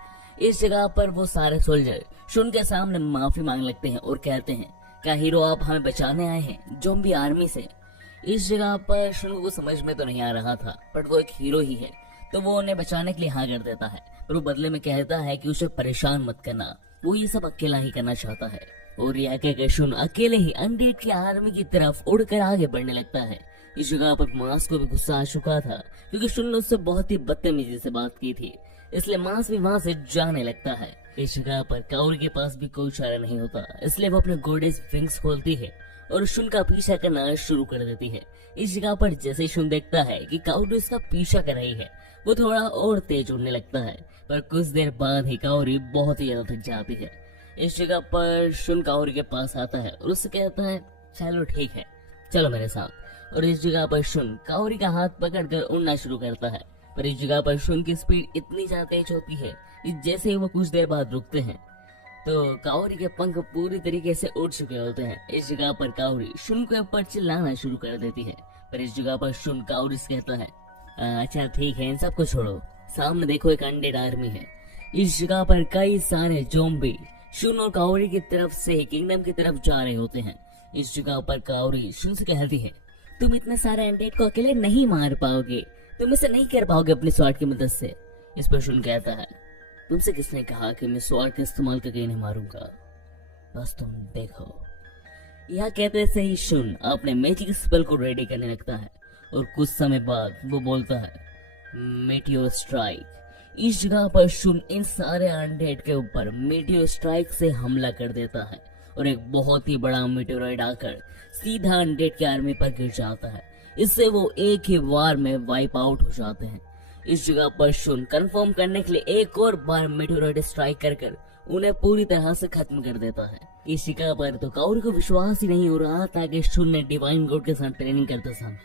इस जगह पर वो सारे सोल्जर शुन के सामने माफी मांग लगते हैं और कहते हैं, क्या हीरो आप हमें बचाने आए हैं ज़ॉम्बी आर्मी से। इस जगह पर शुन को समझ में तो नहीं आ रहा था, पर वो एक हीरो ही है तो वो उन्हें बचाने के लिए हाँ कर देता है। पर वो बदले में कहता है कि उसे परेशान मत करना, वो ये सब अकेला ही करना चाहता है। और यह कहकर शुन अकेले ही अनडेड की आर्मी की तरफ उड़कर आगे बढ़ने लगता है। इस जगह पर मार्स को भी गुस्सा आ चुका था, क्योंकि शुन ने उससे बहुत ही बदतमीजी से बात की थी, इसलिए मार्स भी वहां से जाने लगता है। इस जगह पर काओरी के पास भी कोई चारा नहीं होता, इसलिए वो अपने गॉडेस विंग्स खोलती है और शुन का पीछा करना शुरू कर देती है। इस जगह पर जैसे ही शुन देखता है कि काओरी उसका पीछा कर रही है, वो थोड़ा और तेज उड़ने लगता है। पर कुछ देर बाद ही काओरी बहुत ही ज्यादा थक जाती है। इस जगह पर शुन काओरी के पास आता है और उससे कहता है, चलो ठीक है, चलो मेरे साथ। और इस जगह पर शुन काओरी का हाथ पकड़कर उड़ना शुरू करता है। पर इस जगह पर शुन की स्पीड इतनी ज्यादा तेज होती है कि जैसे ही वो कुछ देर बाद रुकते हैं तो काओरी के पंख पूरी तरीके से उड़ चुके होते हैं। इस जगह पर काओरी शुन के ऊपर चिल्लाना शुरू कर देती है। पर इस जगह पर शुन काओरी से कहता है, अच्छा ठीक है, इन सबको छोड़ो, सामने देखो एक अनडेड आर्मी है। इस जगह पर कई सारे ज़ॉम्बी शुन और काओरी की तरफ से किंगडम की तरफ जा रहे होते हैं। इस जगह पर काओरी शुन से कहती है, तुम इतने सारे अनडेड को अकेले नहीं मार पाओगे, तुम इसे नहीं कर पाओगे अपने स्वॉर्ड की मदद से। इस पर शुन कहता है, तुमसे किसने कहा कि मैं स्वॉर्ड का इस्तेमाल करके इन्हें मारूंगा, बस तुम देखो। यह कहते से ही शुन अपने मैजिक स्पेल को रेडी करने लगता है और कुछ समय बाद वो बोलता है, मेटियोर स्ट्राइक। इस जगह पर शुन इन सारे अनडेड के ऊपर मेटियोर स्ट्राइक से हमला कर देता है और एक बहुत ही बड़ा मीटेरॉइड आकर सीधा अनडेड की आर्मी पर गिर जाता है। इससे वो एक ही वार में वाइप आउट हो जाते हैं। इस जगह पर शुन कंफर्म करने के लिए एक और बार मीटेरॉइड स्ट्राइक कर उन्हें पूरी तरह से खत्म कर देता है। इस जगह पर तो काओरी को विश्वास ही नहीं हो रहा था कि शुन ने डिवाइन गोड के साथ ट्रेनिंग करते समय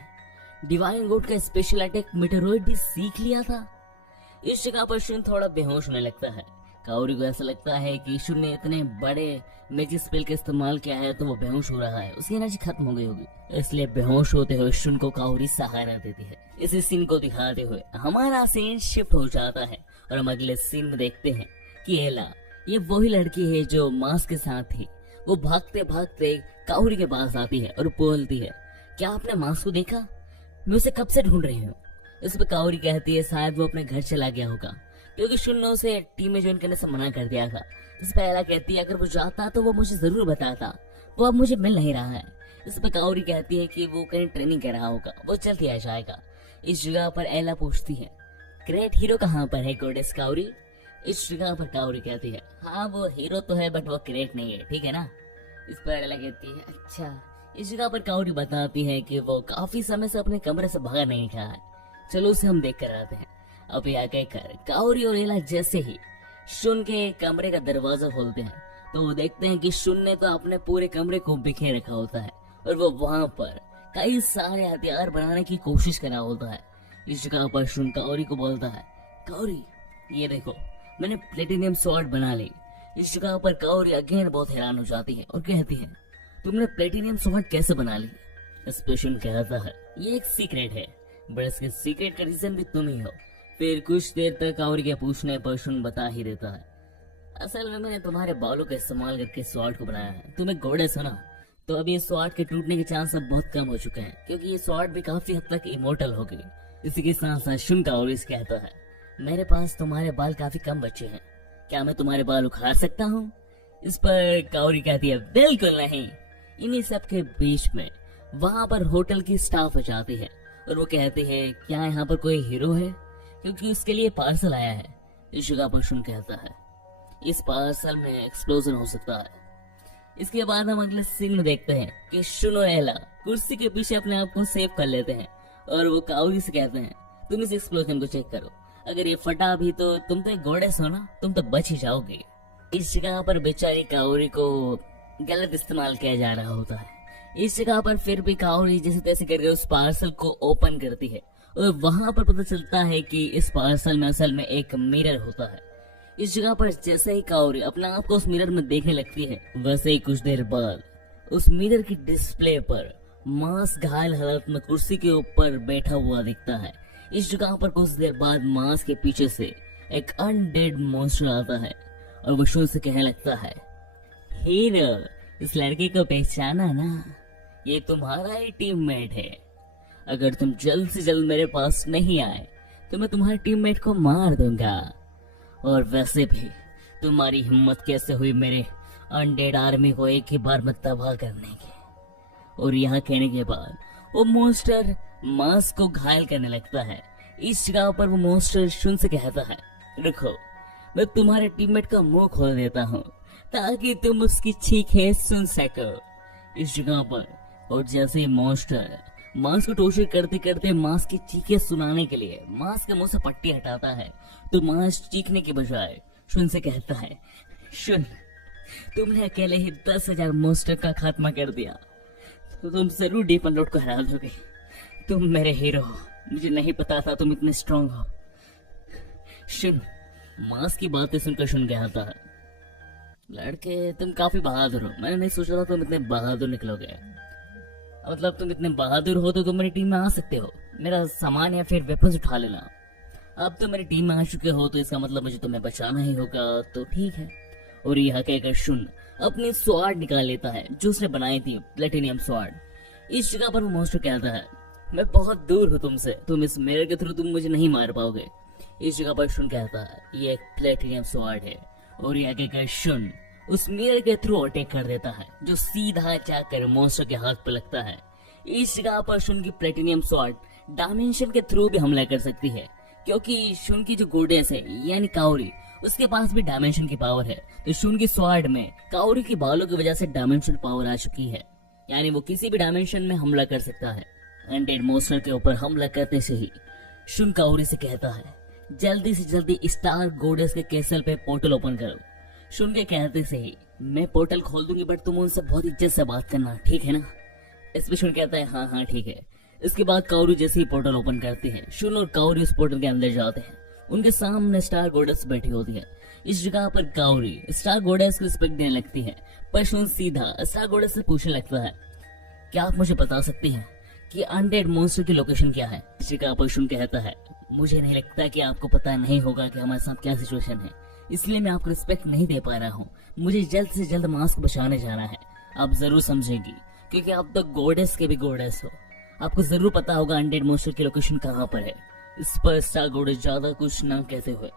डिवाइन गोड का स्पेशल अटैक मीटेरॉइड भी सीख लिया था। इस जगह पर शुन थोड़ा बेहोश होने लगता है। काओरी को ऐसा लगता है कि शुन ने इतने बड़े मैजिक स्पेल का इस्तेमाल किया है तो वो बेहोश हो रहा है, उसकी एनर्जी खत्म हो गई होगी। इसलिए बेहोश होते हुए शुन को काओरी सहारा देती है। इसी सीन को दिखाते हुए हमारा सीन शिफ्ट हो जाता है और हम अगले सीन में देखते हैं कि एला, ये वही लड़की है जो मास्क के साथ थी। वो भागते भागते काओरी के पास आती है और बोलती है, क्या आपने मास्क को देखा? मैं उसे कब से ढूंढ रही हूँ। इस पर काओरी कहती है शायद वो अपने घर चला गया होगा, क्योंकि शुन ने उसे टीम में ज्वाइन करने से मना कर दिया था। इस पर एला कहती है अगर वो जाता तो वो मुझे जरूर बताता, वो अब मुझे मिल नहीं रहा है। इस पर काओरी कहती है कि वो कहीं ट्रेनिंग कर रहा होगा, वो जल्द ही आ जाएगा। इस जगह पर एला पूछती है, ग्रेट हीरो कहाँ पर है गॉडेस काओरी? इस जगह पर काओरी कहती है, हाँ वो हीरो तो है बट वो ग्रेट नहीं है, ठीक है ना? इस पर एला कहती है अच्छा। इस जगह पर काओरी बताती है कि वो काफी समय से अपने कमरे से बाहर नहीं निकला है, चलो उसे हम देख कर आते हैं। अब यहाँ कहकर काओरी और एला जैसे ही शुन के कमरे का दरवाजा खोलते हैं तो वो देखते हैं कि शुन ने तो अपने पूरे कमरे को बिखेर रखा होता है और वो वहां पर कई सारे हथियार बनाने की कोशिश कर रहा होता है। इस जगह पर शुन काओरी को बोलता है, काओरी ये देखो मैंने प्लेटिनियम स्वॉर्ड बना ली। इस जगह पर काओरी अगेन बहुत हैरान हो जाती है और कहती है, तुमने प्लेटिनियम स्वॉर्ड कैसे बना ली? इस पर शुन कहता है, ये एक सीक्रेट है, बट इसके सीक्रेट का रीजन भी तुम ही हो। फिर कुछ देर तक काओरी के पूछने पर शुन बता ही देता है, असल में मैंने तुम्हारे बालों का इस्तेमाल करके स्वॉर्ड को बनाया है। तुम एक गॉडेस हो ना, तो अभी इस स्वॉर्ड के टूटने के चांस अब बहुत कम हो चुके हैं, क्योंकि ये स्वॉर्ड भी काफी हद तक इमोर्टल हो गई। इसी के साथ साथ शुन काओरी से कहता है, मेरे पास तुम्हारे बाल काफी कम बचे हैं, क्या मैं तुम्हारे बाल उखाड़ सकता हूँ? इस पर काओरी कहती है, बिल्कुल नहीं। इन्हीं सब के बीच में वहां पर होटल की स्टाफ आ जाती है और वो कहती है, क्या यहाँ पर कोई हीरो है, क्योंकि उसके लिए पार्सल आया है। इस जगह पर शुन कहता है, इस पार्सल में एक्सप्लोजन हो सकता है। इसके बाद हम अगले सीन में देखते हैं कि शुन और एला कुर्सी के पीछे अपने आप को सेव कर लेते हैं और वो काओरी से कहते हैं, तुम इस एक्सप्लोजन को चेक करो, अगर ये फटा भी तो तुम तो एक गॉडेस हो ना, तुम तो बच ही जाओगे। इस जगह पर बेचारी काओरी को गलत इस्तेमाल किया जा रहा होता है। इस जगह पर फिर भी काओरी जैसे तैसे करके उस पार्सल को ओपन करती है और वहां पर पता चलता है कि इस पार्सल में असल में एक मिरर होता है। इस जगह पर जैसे ही काओरी अपने आप को उस मिरर में देखने लगती है, वैसे ही कुछ देर बाद उस मिरर की डिस्प्ले पर मांस घायल हालत में कुर्सी के ऊपर बैठा हुआ दिखता है। इस जगह पर कुछ देर बाद मांस के पीछे से एक अनडेड मॉन्स्टर आता है और वो शुन से कहने लगता है, हीरो इस लड़की को पहचाना ना, ये तुम्हारा ही टीममेट है। अगर तुम जल्द से जल्द मेरे पास नहीं आए तो मैं तुम्हारे टीममेट को मार दूंगा। और वैसे भी तुम्हारी हिम्मत कैसे हुई मेरे अनडेड आर्मी को एक ही बार में तबाह करने की? और यहाँ कहने के बाद वो मॉन्स्टर मांस को घायल करने लगता है। इस जगह पर वो मॉन्स्टर शुन से कहता है, रुको मैं तुम्हारे टीममेट का मुंह खोल देता हूँ ताकि तुम उसकी चीखें सुन सको। इस जगह पर और जैसे मॉन्स्टर मांस को टॉर्चर करते करते मांस की चीखें सुनाने के लिए मांस के मुंह से पट्टी हटाता है, तो मांस चीखने के बजाय शुन से कहता है, शुन तुमने अकेले ही 10,000 मॉन्स्टर का खात्मा कर दिया, तो तुम जरूर डीपन लॉर्ड को हरा दोगे। तुम मेरे हीरो हो, मुझे नहीं पता था तुम इतने स्ट्रॉन्ग हो। शुन मांस की बातें सुनकर शुन कहता है, लड़के तुम काफी बहादुर हो, मैंने नहीं सोचा था तुम इतने बहादुर निकलोगे। मतलब तुम इतने बहादुर हो तो तुम मेरी टीम में आ सकते हो, मेरा सामान या फिर वेपन्स उठा लेना। अब तो मेरी टीम में आ चुके हो तो इसका मतलब मुझे तुम्हें बचाना ही होगा, तो ठीक है। और यह कहकर शुन अपनी स्वॉर्ड निकाल लेता है जो उसने बनाई थी, प्लेटिनियम स्वॉर्ड। इस जगह पर वो मॉन्स्टर कहता है, मैं बहुत दूर हूँ तुमसे, तुम इस मिरर के थ्रू तुम मुझे नहीं मार पाओगे। इस जगह पर शुन कहता है, ये एक प्लेटिनियम स्वॉर्ड है। और यह कहकर शुन उस मिरर के थ्रू अटैक कर देता है जो सीधा जाकर मॉन्स्टर के हाथ पर लगता है। इस जगह पर शुन की प्लेटिनियम स्वॉर्ड डायमेंशन के थ्रू भी हमला कर सकती है, क्योंकि शुन की जो गॉडेस है यानी काओरी, उसके पास भी डायमेंशन की पावर है। तो शुन की स्वॉर्ड में काओरी की बालों की वजह से डायमेंशन पावर आ चुकी है, यानी वो किसी भी डायमेंशन में हमला कर सकता है। अनडेड मॉन्स्टर के ऊपर हमला करते से ही शुन काओरी से कहता है, जल्दी से जल्दी स्टार गोडेस के कैसल पे पोर्टल ओपन करो। शुन के कहते से ही, मैं पोर्टल खोल दूंगी बट तुम उनसे बहुत इज्जत से बात करना, ठीक है ना? इस पे शुन कहता है, हाँ हाँ ठीक है। इसके बाद काओरी जैसे ही पोर्टल ओपन करते हैं, शुन और काओरी उस पोर्टल के अंदर जाते हैं। उनके सामने स्टार गोडेस बैठी होती है। इस जगह पर काओरी स्टार गोडेस को रिस्पेक्ट देने लगती है, पर शुन सीधा स्टार गोडेस से पूछने लगता है, क्या आप मुझे बता सकती हैं कि अनडेड मॉन्स्टर की लोकेशन क्या है? इस जगह पर शुन कहता है, मुझे नहीं लगता कि आपको पता नहीं होगा कि हमारे साथ क्या सिचुएशन है, इसलिए मैं आपको रिस्पेक्ट नहीं दे पा रहा हूँ। मुझे जल्द से जल्द मास्क बचाने जाना है, आप जरूर समझेंगी, क्योंकि आप तो गोडेस के भी गोडेस हो। आपको जरूर पता होगा अनडेड मॉन्स्टर की लोकेशन कहाँ पर है। इस पर स्टार गोडेस ज्यादा कुछ न कहते हुए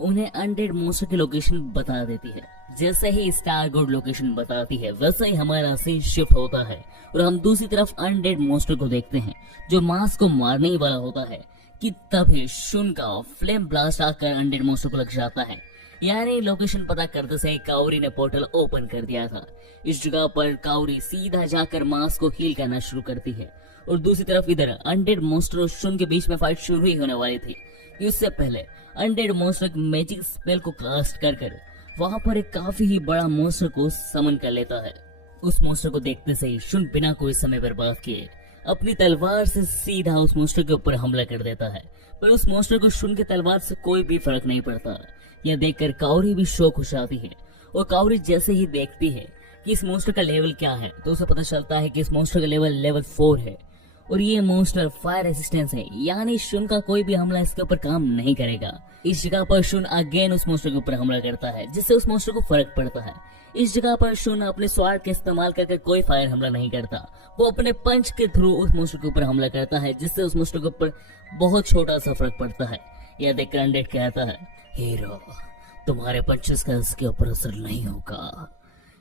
उन्हें अनडेड मॉन्स्टर की लोकेशन बता देती है। जैसे ही स्टार गोड लोकेशन बताती है, वैसे ही हमारा सीन शिफ्ट होता है और हम दूसरी तरफ अनडेड मॉन्स्टर को देखते हैं, जो मास्क को मारने ही वाला होता है कि तभी शुन का फ्लेम ब्लास्ट आकर अनडेड मॉन्स्टर को लग जाता है। यानी लोकेशन पता करते से काओरी ने पोर्टल ओपन कर दिया था। इस जगह पर काओरी सीधा जाकर मास्क को हील करना शुरू करती है और दूसरी तरफ इधर अनडेड मॉन्स्टर और शुन के बीच में फाइट शुरू ही होने वाली थी। इससे पहले अनडेड मॉन्स्टर एक मैजिक स्पेल को कास्ट कर वहां पर एक काफी ही बड़ा मॉन्स्टर को समन कर लेता है। उस मॉन्स्टर को देखते से ही शुन बिना कोई समय बर्बाद किए अपनी तलवार से सीधा उस मॉन्स्टर के ऊपर हमला कर देता है, पर उस मॉन्स्टर को शुन की तलवार से कोई भी फर्क नहीं पड़ता। यह देखकर काओरी भी शौक हो जाती है और काओरी जैसे ही देखती है कि इस मॉन्स्टर का लेवल क्या है, तो उसे पता चलता है कि इस मॉन्स्टर का लेवल 4 है और ये मॉन्स्टर फायर रेसिस्टेंस है, यानी शुन का कोई भी हमला इसके ऊपर काम नहीं करेगा। इस जगह पर शुन अगेन उस मॉन्स्टर के ऊपर हमला करता है, जिससे उस मॉन्स्टर को फर्क पड़ता है। इस जगह पर शुन अपने स्वॉर्ड का इस्तेमाल करके कोई फायर हमला नहीं करता, वो अपने पंच के थ्रू उस मॉन्स्टर के ऊपर हमला करता है, जिससे उस मॉन्स्टर के ऊपर बहुत छोटा सा फर्क पड़ता है। यह देखकर अनडेड कहता है, हीरो तुम्हारे पंचेस का इसके ऊपर असर नहीं होगा,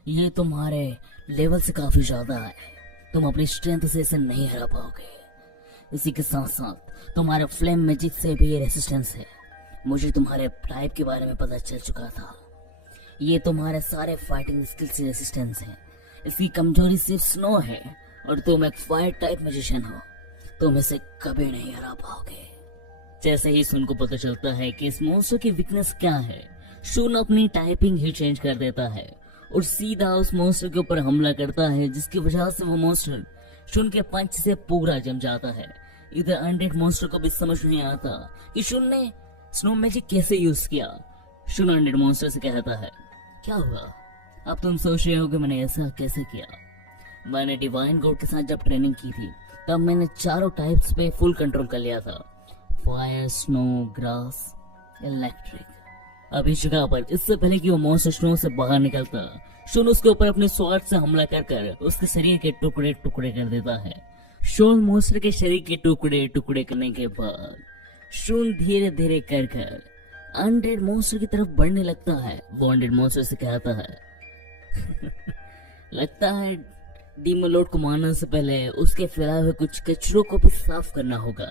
ये तुम्हारे लेवल से काफी ज्यादा है, तुम अपनी स्ट्रेंथ से इसे नहीं हरा पाओगे। इसी के साथ साथ तुम्हारे फ्लेम मैजिक से भी रेसिस्टेंस है। मुझे तुम्हारे टाइप के बारे में पता चल चुका था, ये तुम्हारे सारे फाइटिंग स्किल से रेसिस्टेंस है। इसकी कमजोरी सिर्फ स्नो है और तुम एक फायर टाइप मैजिशियन हो, तुम इसे कभी नहीं हरा पाओगे। जैसे ही शुन को पता चलता है कि इस मॉन्स्टर की वीकनेस क्या है, शुन अपनी टाइपिंग ही चेंज कर देता है और सीधा उस मॉन्स्टर के ऊपर हमला करता है, जिसकी वजह से वो मॉन्स्टर शुन के पंच से पूरा जम जाता है। इधर अनडेड मॉन्स्टर को भी समझ नहीं आता कि शुन ने स्नो मैजिक कैसे यूज किया। शुन अनडेड मॉन्स्टर से कहता है, क्या हुआ? अब तुम सोच रहे हो कि मैंने ऐसा कैसे किया? मैंने डिवाइन गॉड के साथ जब ट्रेनिंग की थी, तब मैंने चारों टाइप्स पे फुल कंट्रोल कर लिया था, फायर, स्नो, ग्रास, इलेक्ट्रिक। अब इस जगह पर इससे पहले कि वो मॉन्स्टर स्नो से बाहर निकलता, शुन उसके ऊपर अपने स्वॉर्ड से हमला कर उसके शरीर के टुकड़े टुकड़े कर देता है। शुन मॉन्स्टर के शरीर के टुकड़े टुकड़े करने के बाद शुन धीरे धीरे कर अनडेड मॉन्स्टर की तरफ बढ़ने लगता है। वो अनडेड मॉन्स्टर से कहता है लगता है डीमन लॉर्ड को मारने से पहले उसके फैलाए हुए कुछ कचरों को भी साफ करना होगा।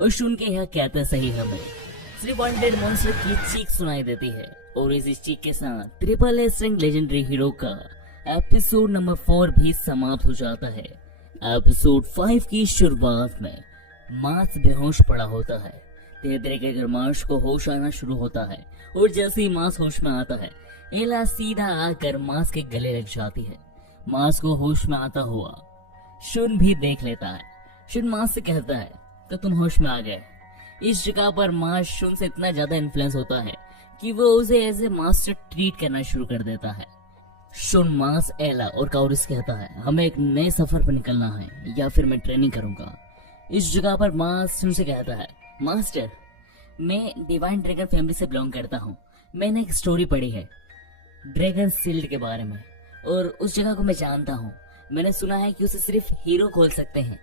और शुन के यहाँ कहते सही हमें सिर्फ अनडेड मॉन्स्टर की चीख सुनाई देती है और इस चीख के साथ triple S rank legendary hero का एपिसोड नंबर 4 भी समाप्त हो जाता है। एपिसोड 5 की शुरुआत में मार्स बेहोश पड़ा होता है। धीरे धीरे करके मार्स को होश आना शुरू होता है और जैसे ही मार्स होश में आता है, एला सीधा आकर मार्स के गले लग जाती है। मार्स को होश में आता हुआ शुन भी देख लेता है। शुन मार्स से कहता है, तो तुम होश में आ गए। इस जगह पर मार्स शुन से इतना ज्यादा इन्फ्लुएंस होता है कि वो उसे एज ए मास्टर ट्रीट करना शुरू कर देता है। शुन, मार्स, एला और काओरी से कहता है, हमें एक नए सफर पर निकलना है या फिर मैं ट्रेनिंग करूंगा। इस जगह पर मार्स शुन से कहता है, मास्टर, मैं डिवाइन ड्रैगन फैमिली से बिलोंग करता हूँ। मैंने एक स्टोरी पढ़ी है ड्रैगन सील्ड के बारे में और उस जगह को मैं जानता हूँ। मैंने सुना है कि उसे सिर्फ हीरो खोल सकते हैं,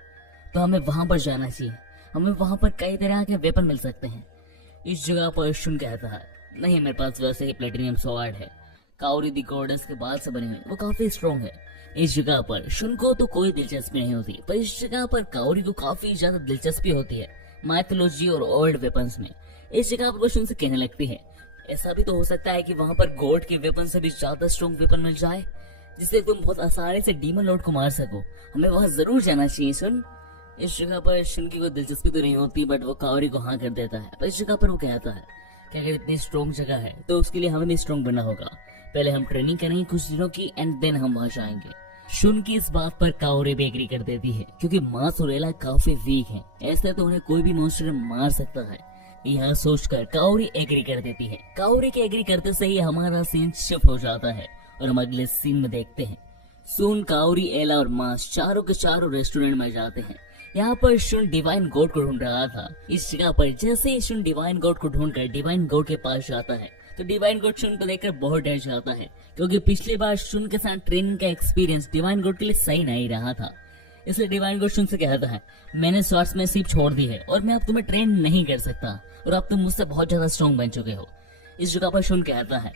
तो हमें वहां पर जाना चाहिए। हमें वहां पर कई तरह के वेपन मिल सकते हैं। इस जगह पर शुन कहता है, नहीं, मेरे पास वैसे ही प्लेटिनियम स्वॉर्ड है, काओरी दी गॉडेस के बाल से बने हुए, वो काफी स्ट्रॉन्ग है। इस जगह पर शुन को तो कोई दिलचस्पी नहीं होती, पर इस जगह पर काओरी को काफी ज्यादा दिलचस्पी होती है माइथोलॉजी और ओल्ड वेपन्स में। इस जगह पर वो शुन से कहने लगती है ऐसा भी तो हो सकता है कि वहां पर गॉड के वेपन से भी ज्यादा स्ट्रॉन्ग वेपन मिल जाए, जिससे तुम बहुत आसानी से डीमन लॉर्ड को मार सको। हमें वहां जरूर जाना चाहिए सुन। इस जगह पर शुन की कोई दिलचस्पी तो नहीं होती, बट वो कावरी को हाँ कर देता है। पर इस जगह पर वो कहता है कि अगर इतनी स्ट्रॉन्ग जगह है तो उसके लिए हमें भी स्ट्रॉन्ग बनना होगा। पहले हम ट्रेनिंग करेंगे कुछ दिनों की एंड देन हम वहां जाएंगे। शुन की इस बात पर कावरी भी एग्री कर देती है, क्योंकि मास और एला काफी वीक हैं, ऐसे तो उन्हें कोई भी मॉन्स्टर मार सकता है। यह सोचकर कावरी एग्री कर देती है। कावरी के एग्री करते से ही हमारा सीन शिफ्ट हो जाता है और हम अगले सीन में देखते हैं सुन, कावरी, एला और मास चारों के चारों रेस्टोरेंट में जाते हैं। यहाँ पर शुन डिवाइन गॉड को ढूंढ रहा था। इस जगह पर जैसे ही शुन डिवाइन गॉड को ढूंढकर डिवाइन गॉड के पास जाता है तो डिवाइन गॉड शुन को देखकर बहुत डर जाता है, क्योंकि पिछली बार शुन के साथ ट्रेनिंग का एक्सपीरियंस डिवाइन गॉड के लिए सही नहीं रहा था। इसलिए डिवाइन गॉड शुन से कहता है, मैंने स्वॉर्ड्समैनशिप छोड़ दी है और मैं अब तुम्हें ट्रेन नहीं कर सकता और अब तुम मुझसे बहुत ज्यादा स्ट्रॉन्ग बन चुके हो। इस जगह पर शुन कहता है,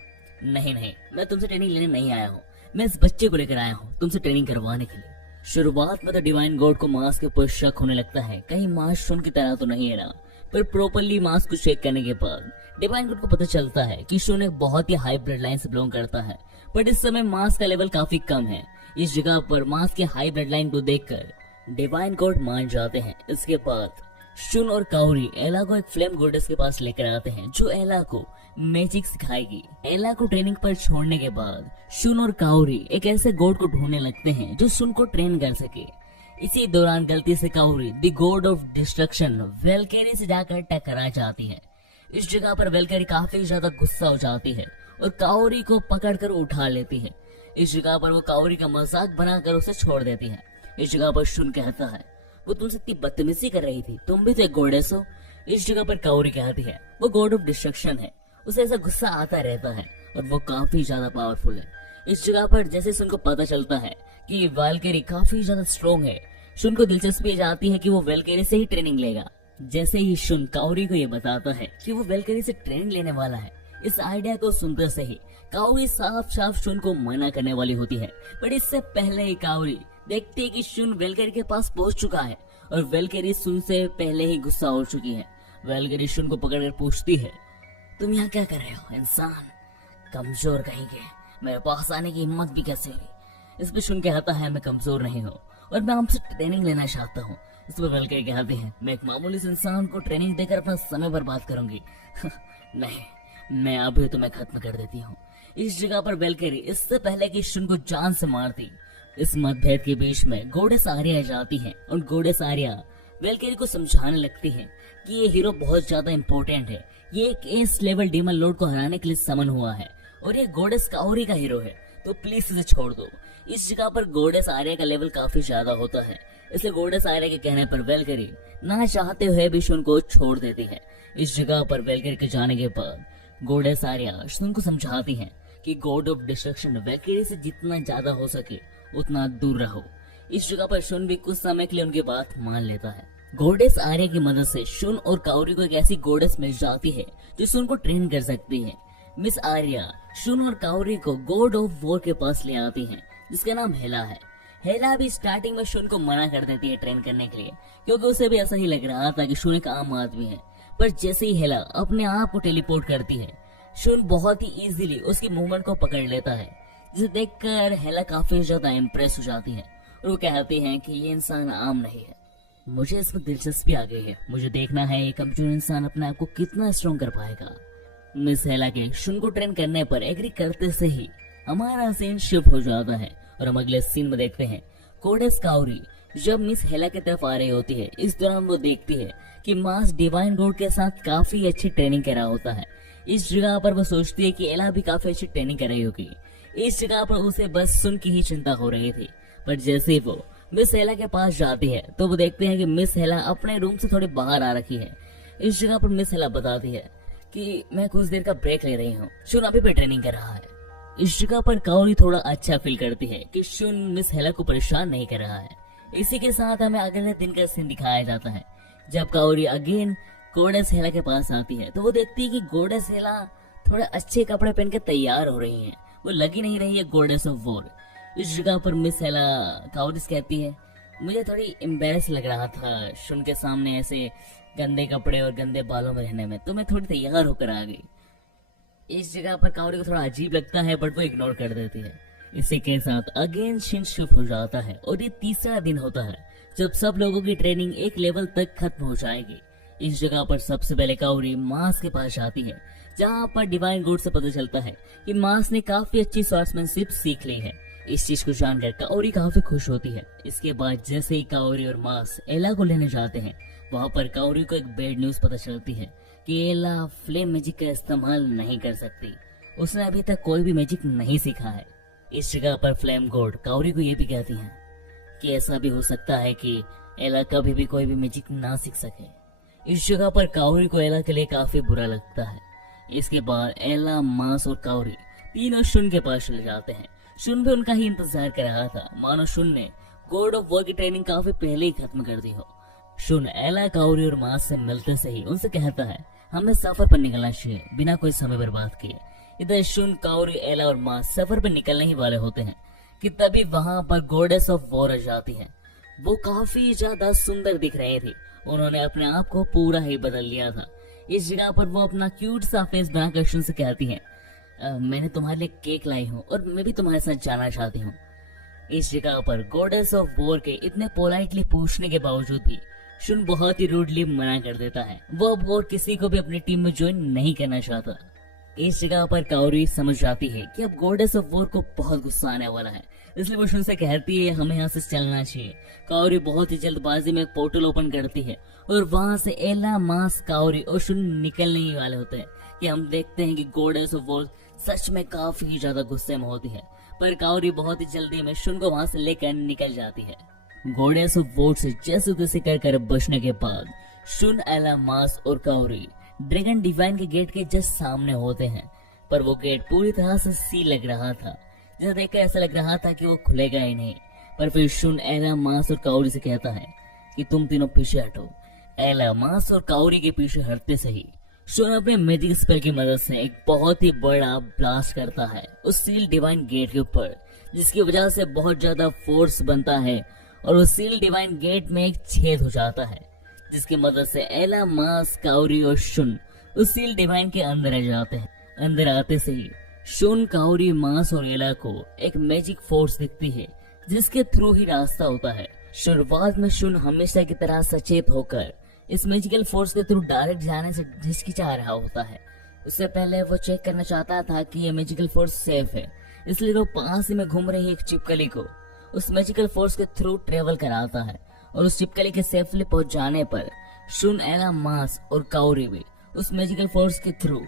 नहीं नहीं, मैं तुमसे ट्रेनिंग लेने नहीं आया हूँ, मैं इस बच्चे को लेकर आया हूँ तुमसे ट्रेनिंग करवाने के लिए। शुरुआत में तो डिवाइन गॉड को मास के ऊपर शक होने लगता है, कहीं मास शुन की तरह तो नहीं है ना। पर प्रॉपर्ली मास को चेक करने के बाद डिवाइन गॉड को पता चलता है कि शुन एक बहुत ही हाई ब्लड लाइन से बिलोंग करता है, बट इस समय मास का लेवल काफी कम है। इस जगह पर मास के हाई ब्लड लाइन को देखकर डिवाइन गॉड मान जाते हैं। इसके बाद शुन और कावरी एला को एक फ्लेम गॉडेस के पास लेकर आते हैं, जो एला को मैजिक सिखाएगी। एला को ट्रेनिंग पर छोड़ने के बाद शुन और कावरी एक ऐसे गॉड को ढूंढने लगते हैं जो शुन को ट्रेन कर सके। इसी दौरान गलती से कावरी the god of destruction Valkyrie से जाकर टकरा जाती है। इस जगह पर वेलकेरी काफी ज्यादा गुस्सा हो जाती है और कावरी को पकड़कर उठा लेती है। इस जगह पर वो कावरी का मजाक बनाकर उसे छोड़ देती है। इस जगह पर शुन कहता है, वो तुमसे इतनी बदतमीजी कर रही थी, तुम भी तो एक गॉडेस हो। इस जगह पर कावरी कहती है, वो गॉड ऑफ डिस्ट्रक्शन है, उसे ऐसा गुस्सा आता रहता है और वो काफी ज्यादा पावरफुल है। इस जगह पर जैसे शुन को पता चलता है कि वेलकेरी काफी ज्यादा स्ट्रॉन्ग है, शुन को दिलचस्पी जाती है कि वो वेलकेरी से ही ट्रेनिंग लेगा। जैसे ही शुन कावरी को ये बताता है कि वो वेलकेरी से ट्रेनिंग लेने वाला है, इस आइडिया को सुनते से ही कावरी साफ साफ शुन को मना करने वाली होती है। पर इससे पहले ही कावरी देखती है कि शुन वेलकेरी के पास पहुंच चुका है और वेलकेरी शुन से पहले ही गुस्सा हो चुकी है। वेलकेरी शुन को पकड़कर पूछती है, तुम यहाँ क्या कर रहे हो इंसान, कमजोर कहेंगे, मेरे पास आने की हिम्मत भी कैसे हुई। इस पे शुन कहता है, मैं कमजोर नहीं हूँ और मैं आपसे ट्रेनिंग लेना चाहता हूँ। इस पे वेलकेरी कहते हैं, मैं एक मामूली से इंसान को ट्रेनिंग देकर अपना समय बर्बाद करूंगी। नहीं, मैं अभी तुम्हें खत्म कर देती हूँ। इस जगह पर वेलकेरी इससे पहले कि शुन को जान से मारती, इस मतभेद के बीच में गॉडेस आर्या जाती है और गॉडेस आर्या वेलकेरी को समझाने लगती है कि ये हीरो बहुत ज्यादा इंपॉर्टेंट है, ये एक एस लेवल डीमन लॉर्ड को हराने के लिए समन हुआ है और ये गॉडेस कावरी का हीरो है, तो प्लीज इसे छोड़ दो। इस जगह पर गॉडेस आर्या का लेवल काफी ज्यादा होता है, इसलिए गॉडेस आर्या के कहने पर वेलकेरी ना चाहते हुए भी शुन को छोड़ देती है। इस जगह पर वेलकेरी के जाने के बाद गॉडेस आर्या शुन को समझाती है कि गॉड ऑफ डिस्ट्रक्शन वेलकेरी से जितना ज्यादा हो सके उतना दूर रहो। इस जगह पर शुन भी कुछ समय के लिए उनकी बात मान लेता है। गॉडेस आर्या की मदद से शुन और कावरी को एक ऐसी गॉडेस मिल जाती है जो शुन को ट्रेन कर सकती है। मिस आर्या शुन और कावरी को गॉड ऑफ वॉर के पास ले आती है, जिसका नाम हेला है। हेला भी स्टार्टिंग में शुन को मना कर देती है ट्रेन करने के लिए, क्योंकि उसे भी ऐसा ही लग रहा था कि शुन एक आम आदमी है। पर जैसे ही हेला अपने आप को टेलीपोर्ट करती है, शुन बहुत ही इजीली उसकी मूवमेंट को पकड़ लेता है, जिसे देखकर हेला काफी ज्यादा इम्प्रेस हो जाती है और वो कहती है कि ये इंसान आम नहीं है। मुझे इसमें दिलचस्पी आ गई है, मुझे देखना है ये कमजोर इंसान अपने आप को कितना स्ट्रॉन्ग कर पाएगा। मिस हेला के शुन को ट्रेन करने पर एग्री करते से ही हमारा सीन शिफ्ट हो जाता है और हम अगले सीन में देखते हैं गॉडेस कावरी जब मिस हेला की तरफ आ रही होती है। इस दौरान वो देखती है कि मास डिवाइन गॉड के साथ काफी अच्छी ट्रेनिंग कर रहा होता है। इस जगह पर वो सोचती है कि एला भी काफी अच्छी ट्रेनिंग कर रही होगी। इस जगह पर उसे बस सुन की ही चिंता हो रही थी, पर जैसे ही वो मिस हेला के पास जाती है तो वो देखते हैं कि मिस हेला अपने रूम से थोड़ी बाहर आ रखी है। इस जगह पर मिस हेला बताती है कि मैं कुछ देर का ब्रेक ले रही हूँ, शुन अभी भी ट्रेनिंग कर रहा है। इस जगह पर कावरी थोड़ा अच्छा फील करती है कि शुन मिस हेला को परेशान नहीं कर रहा है। इसी के साथ हमें अगले दिन का सीन दिखाया जाता है जब कावरी अगेन गॉडेस हेला के पास आती है तो वो देखती है कि गॉडेस हेला थोड़े अच्छे कपड़े पहन के तैयार हो रही हैं, वो लगी नहीं रही है गॉडेस ऑफ वॉर। इस जगह पर मिस हेला कावरी कहती है, मुझे थोड़ी एम्बेरस लग रहा था शुन के सामने ऐसे गंदे कपड़े और गंदे बालों में रहने में, तो मैं थोड़ी तैयार होकर आ गई। इस जगह पर काओरी को थोड़ा अजीब लगता है बट वो इग्नोर कर देती है। इसी के साथ अगेन शिन शिफ्ट हो जाता है और ये तीसरा दिन होता है जब सब लोगों की ट्रेनिंग एक लेवल तक खत्म हो जाएगी। इस जगह पर सबसे पहले काओरी मास के पास आती है, जहाँ पर डिवाइन गुड से पता चलता है कि मास ने काफी अच्छी स्वॉर्ड्समैनशिप सीख ली है। इस चीज को जानकर काओरी काफी खुश होती है। इसके बाद जैसे ही काओरी और मास एला को लेने जाते हैं, वहाँ पर काओरी को एक बैड न्यूज पता चलती है कि एला फ्लेम मैजिक का इस्तेमाल नहीं कर सकती। उसने अभी तक कोई भी मैजिक नहीं सीखा है। इस जगह पर फ्लेम गॉड काओरी को ये भी कहती है कि ऐसा भी हो सकता है कि एला कभी भी कोई भी मैजिक ना सीख सके। इस जगह पर काओरी को एला के लिए काफी बुरा लगता है। इसके बाद एला, मास और काओरी तीनों शुन के पास चले जाते हैं। शुन भी उनका ही इंतजार कर रहा था, मानो शुन ने गॉड ऑफ वॉर की ट्रेनिंग काफी पहले ही खत्म कर दी हो। शुन एला, काओरी और मास से मिलते से ही उनसे कहता है हमें सफर पर निकलना चाहिए बिना कोई समय बर्बाद किए। इधर शुन, काओरी, एला और मास सफर पर निकलने ही वाले होते हैं कि तभी वहां पर गॉडेस ऑफ वॉर आ जाती है। वो काफी ज्यादा सुंदर दिख रहे थे। उन्होंने अपने आप को पूरा ही बदल लिया था। इस जगह पर वो अपना क्यूट सा फेस बनाकर शुन से कहती है मैंने तुम्हारे लिए केक लाई हूँ और मैं भी तुम्हारे साथ जाना चाहती हूँ। इस जगह पर गॉडेस ऑफ वॉर के इतने पोलाइटली पूछने के बावजूद भी शुन बहुत ही रूडली मना कर देता है। वो अब और किसी को भी अपनी टीम में ज्वाइन नहीं करना चाहता। इस जगह पर काओरी समझ जाती है कि अब गॉडेस ऑफ वॉर को बहुत गुस्सा आने वाला है, इसलिए वो शुन से कहती है हमें यहाँ से चलना चाहिए। काओरी बहुत ही जल्दबाजी में एक पोर्टल ओपन करती है और वहां से एला, मास, काओरी और शुन निकलने ही वाले होते हैं कि हम देखते हैं कि गॉडेस ऑफ वॉर सच में काफी ज्यादा गुस्से में होती है, पर काओरी बहुत ही जल्दी में शुन को वहां से लेकर निकल जाती है। गॉडेस ऑफ वॉर से जैसे तैसे कर बचने के बाद शुन, एला, मास और काओरी ड्रैगन डिवाइन के गेट के जस्ट सामने होते हैं, पर वो गेट पूरी तरह से सील लग रहा था, जिसे देखकर ऐसा लग रहा था कि वो खुलेगा ही नहीं। पर फिर शुन, एला, मास और काओरी से कहता है कि तुम तीनों पीछे हटो। एला, मास और काओरी के पीछे हटते से ही शुन अपने मैजिक स्पेल की मदद से एक बहुत ही बड़ा ब्लास्ट करता है उस सील डिवाइन गेट के ऊपर, जिसकी वजह से बहुत ज्यादा फोर्स बनता है और उस सील डिवाइन गेट में एक छेद हो जाता है, जिसकी मदद से एला, मास, काओरी और शुन उस सील डिवाइन के अंदर आ जाते हैं। अंदर आते से ही शुन, काओरी, मास और एला को एक मैजिक फोर्स दिखती है जिसके थ्रू ही रास्ता होता है। शुरुआत में शुन हमेशा की तरह सचेत होकर इस मैजिकल फोर्स के थ्रू डायरेक्ट जाने से हिचकिचा रहा होता है। उससे पहले वो चेक करना चाहता था कि ये मैजिकल फोर्स सेफ है, इसलिए वो पास ही में घूम रही एक छिपकली को उस मैजिकल फोर्स के थ्रू ट्रेवल कराता है और उस छिपकली के सेफली पहुंच जाने पर शुन, एला, मास और काओरी भी उस मैजिकल फोर्स के थ्रू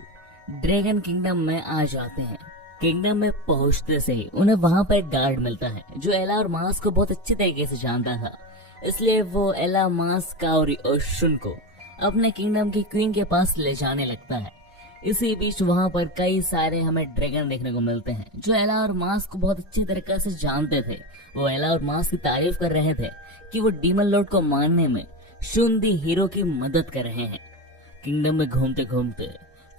ड्रैगन किंगडम में आ जाते हैं। किंगडम में पहुंचते से ही उन्हें वहां पर एक गार्ड मिलता है जो एला और मास को बहुत अच्छे तरीके से जानता था, इसलिए वो एला, मास, काओरी और शुन को अपने किंगडम की क्वीन के पास ले जाने लगता है। इसी बीच वहां पर कई सारे हमें ड्रैगन देखने को मिलते हैं जो एला और मास को बहुत अच्छी तरीके से जानते थे। वो एला और मास की तारीफ कर रहे थे कि वो डीमन लॉर्ड को मारने में शुन दी हीरो की मदद कर रहे हैं। किंगडम में घूमते घूमते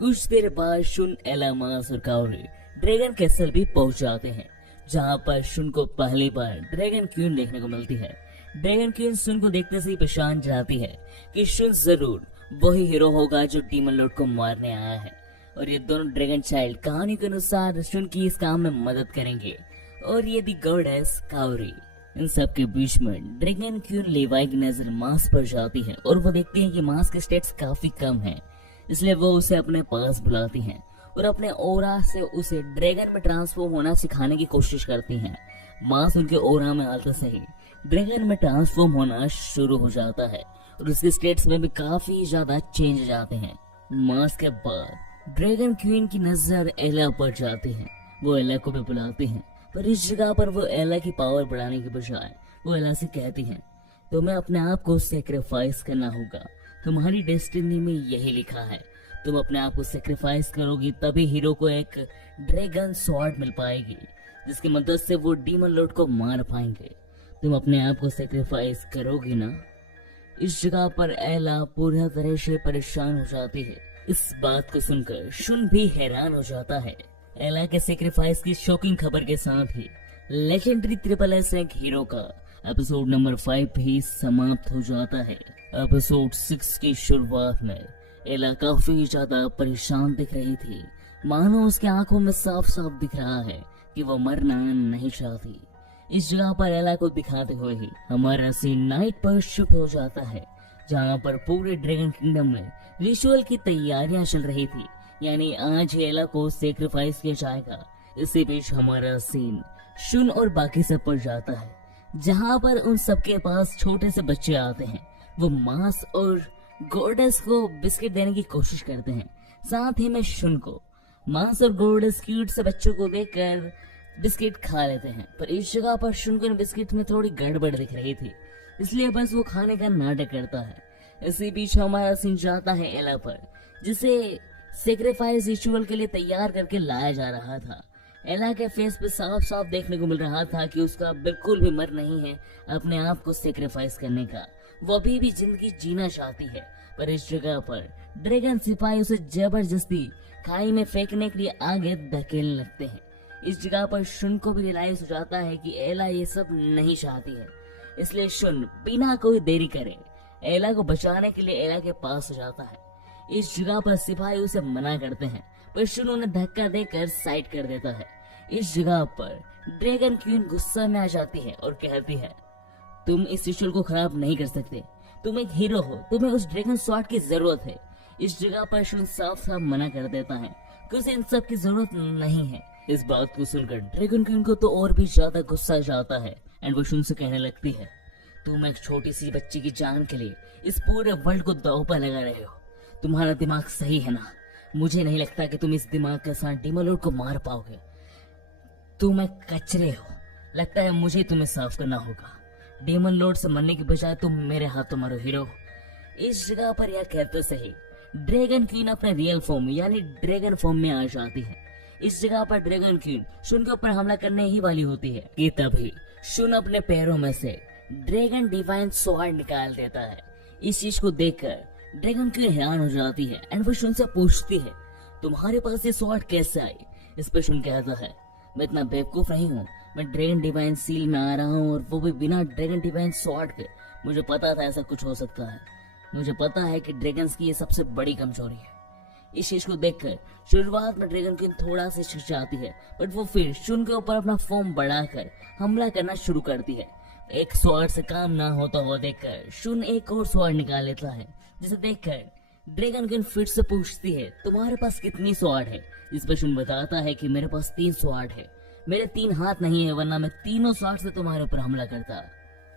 कुछ देर बाद शुन, एला, मास और काओरी ड्रैगन कैसल भी पहुंच जाते हैं, जहां पर शुन को पहली बार ड्रैगन क्वीन देखने को मिलती है। ड्रैगन क्वीन शुन को देखते से ही पहचान जाती है कि शुन जरूर वही हीरो होगा जो डीमन लॉर्ड को मारने आया है, और ये दोनों ड्रैगन चाइल्ड कहानी के अनुसार शुन की इस काम में मदद करेंगे। और ये दी गॉडेस काओरी। इन सब के बीच में ड्रैगन क्वीन लेवाई की नजर मास पर जाती है और वो देखती है कि मास के स्टेट्स काफी कम हैं, इसलिए वो उसे अपने पास बुलाती हैं और अपने ओरा से उसे ड्रैगन में ट्रांसफॉर्म होना सिखाने की कोशिश करती हैं। मास उनके ओरा में आते से ही ड्रैगन में ट्रांसफॉर्म होना शुरू हो जाता है और उसके स्टेट्स में भी काफी ज्यादा चेंज जाते हैं। मास के बाद ड्रैगन क्वीन की नजर एला पर जाती है। वो एला को भी बुलाती हैं, पर इस जगह पर वो एला की पावर बढ़ाने की बजाय वो एला से कहती हैं तुम्हें अपने आप को सेक्रीफाइस करना होगा, तुम्हारी डेस्टिनी में यही लिखा है। तुम अपने आप को सेक्रीफाइस करोगी तभी हीरो को एक ड्रैगन स्वॉर्ड मिल पाएगी, जिसकी मदद से वो डीमन लॉर्ड को मार पाएंगे। तुम अपने आप को सेक्रीफाइस करोगी ना? इस जगह पर एला पूरी तरह से परेशान हो जाती है। इस बात को सुनकर शुन भी हैरान हो जाता है। एला के सेक्रीफाइस की शॉकिंग खबर के साथ ही legendary triple S rank hero का एपिसोड नंबर 5 भी समाप्त हो जाता है। एपिसोड 6 की शुरुआत में एला काफी ज्यादा परेशान दिख रही थी। मानो उसके आंखों में साफ साफ दिख रहा है कि वो मरना नहीं चाहती। इस जगह पर एला को दिखाते हुए ही हमारा सीन नाइट पर शिफ्ट हो जाता है, जहाँ पर पूरे ड्रैगन किंगडम में रिचुअल की तैयारियां चल रही थी, यानी आज एला को सेक्रीफाइस किया जाएगा। इसी बीच हमारा सीन शुन और बाकी सब पर जाता है, जहाँ पर उन सबके पास छोटे से बच्चे आते हैं। वो मांस और गोर्डस को बिस्किट देने की कोशिश करते हैं। साथ ही में शुन को मांस और गोर्डस क्यूट से बच्चों को देखकर बिस्किट खा लेते हैं, पर इस जगह पर शुन को इन बिस्किट में थोड़ी गड़बड़ दिख रही थी, इसलिए बस वो खाने का नाटक करता है। इसी बीच हमारा सीन जाता है एला पर, जिसे सेक्रीफाइस रिचुअल के लिए तैयार करके लाया जा रहा था। एला के फेस पे साफ साफ देखने को मिल रहा था कि उसका बिल्कुल भी मन नहीं है अपने आप को सेक्रीफाइस करने का। वो अभी भी जिंदगी जीना चाहती है, पर इस जगह पर ड्रैगन सिपाही उसे जबरदस्ती खाई में फेंकने के लिए आगे धकेलने लगते हैं। इस जगह पर शुन को भी रियलाइज हो जाता है कि एला ये सब नहीं चाहती है, इसलिए शुन बिना कोई देरी करे एला को बचाने के लिए एला के पास हो जाता है। इस जगह पर सिपाही उसे मना करते हैं, पर शुन उन्हें धक्का देकर साइड कर देता है। इस जगह पर ड्रैगन क्वीन गुस्सा में आ जाती है और कहती है, तुम इस रिचुअल को खराब नहीं कर सकते, तुम एक हीरो हो, तुम्हें उस ड्रैगन स्वॉर्ड की जरूरत है। इस जगह पर शुन साफ साफ मना कर देता है कि उसे इन सब की जरूरत नहीं है। इस बात को सुनकर ड्रैगन क्वीन को तो और भी ज्यादा गुस्सा जाता है एंड वो शुन से कहने लगती है, तुम एक छोटी सी बच्ची की जान के लिए इस पूरे वर्ल्ड को दांव पर लगा रहे हो। तुम्हारा दिमाग सही है ना? मुझे नहीं लगता कि तुम इस दिमाग के साथ डेमन लॉर्ड को मार पाओगे। तुम एक कचरे हो, लगता है मुझे तुम्हें साफ करना होगा। डेमन लॉर्ड से मरने की बजाय तुम मेरे हाथों मारो हीरो। इस जगह पर यह कहते सही ड्रैगन क्वीन अपने रियल फॉर्म यानी ड्रैगन फॉर्म में आ जाती है। इस जगह पर ड्रैगन क्वीन शुन के ऊपर हमला करने ही वाली होती है कि तभी शुन अपने पैरों में से ड्रैगन डिवाइन स्वॉर्ड निकाल देता है। इस चीज को देखकर ड्रैगन क्वीन हैरान हो जाती है एंड वो शुन से पूछती है, तुम्हारे पास ये स्वॉर्ड कैसे आई? इस पर शुन कहता है, मैं इतना बेवकूफ नहीं हूँ, मैं ड्रैगन डिवाइन सील में आ रहा हूँ और वो भी बिना ड्रैगन डिवाइन स्वॉर्ड के। मुझे पता था ऐसा कुछ हो सकता है, मुझे पता है कि ड्रैगन्स की ये सबसे बड़ी कमजोरी है। इस चीज को देखकर शुरुआत में ड्रैगन क्वीन थोड़ा सी हिचकिचाती है, बट वो फिर शुन के ऊपर अपना फॉर्म बढ़ाकर हमला करना शुरू करती है। एक स्वॉर्ड से काम ना होता हुआ देखकर शुन एक और स्वॉर्ड निकाल लेता है, जिसे देखकर ड्रैगन क्वीन फिर से पूछती है, तुम्हारे पास कितनी स्वॉर्ड है? इस पर शुन बताता है कि मेरे पास 3 स्वॉर्ड है, मेरे 3 हाथ नहीं है, वरना मैं तीनों स्वॉर्ड से तुम्हारे ऊपर हमला करता।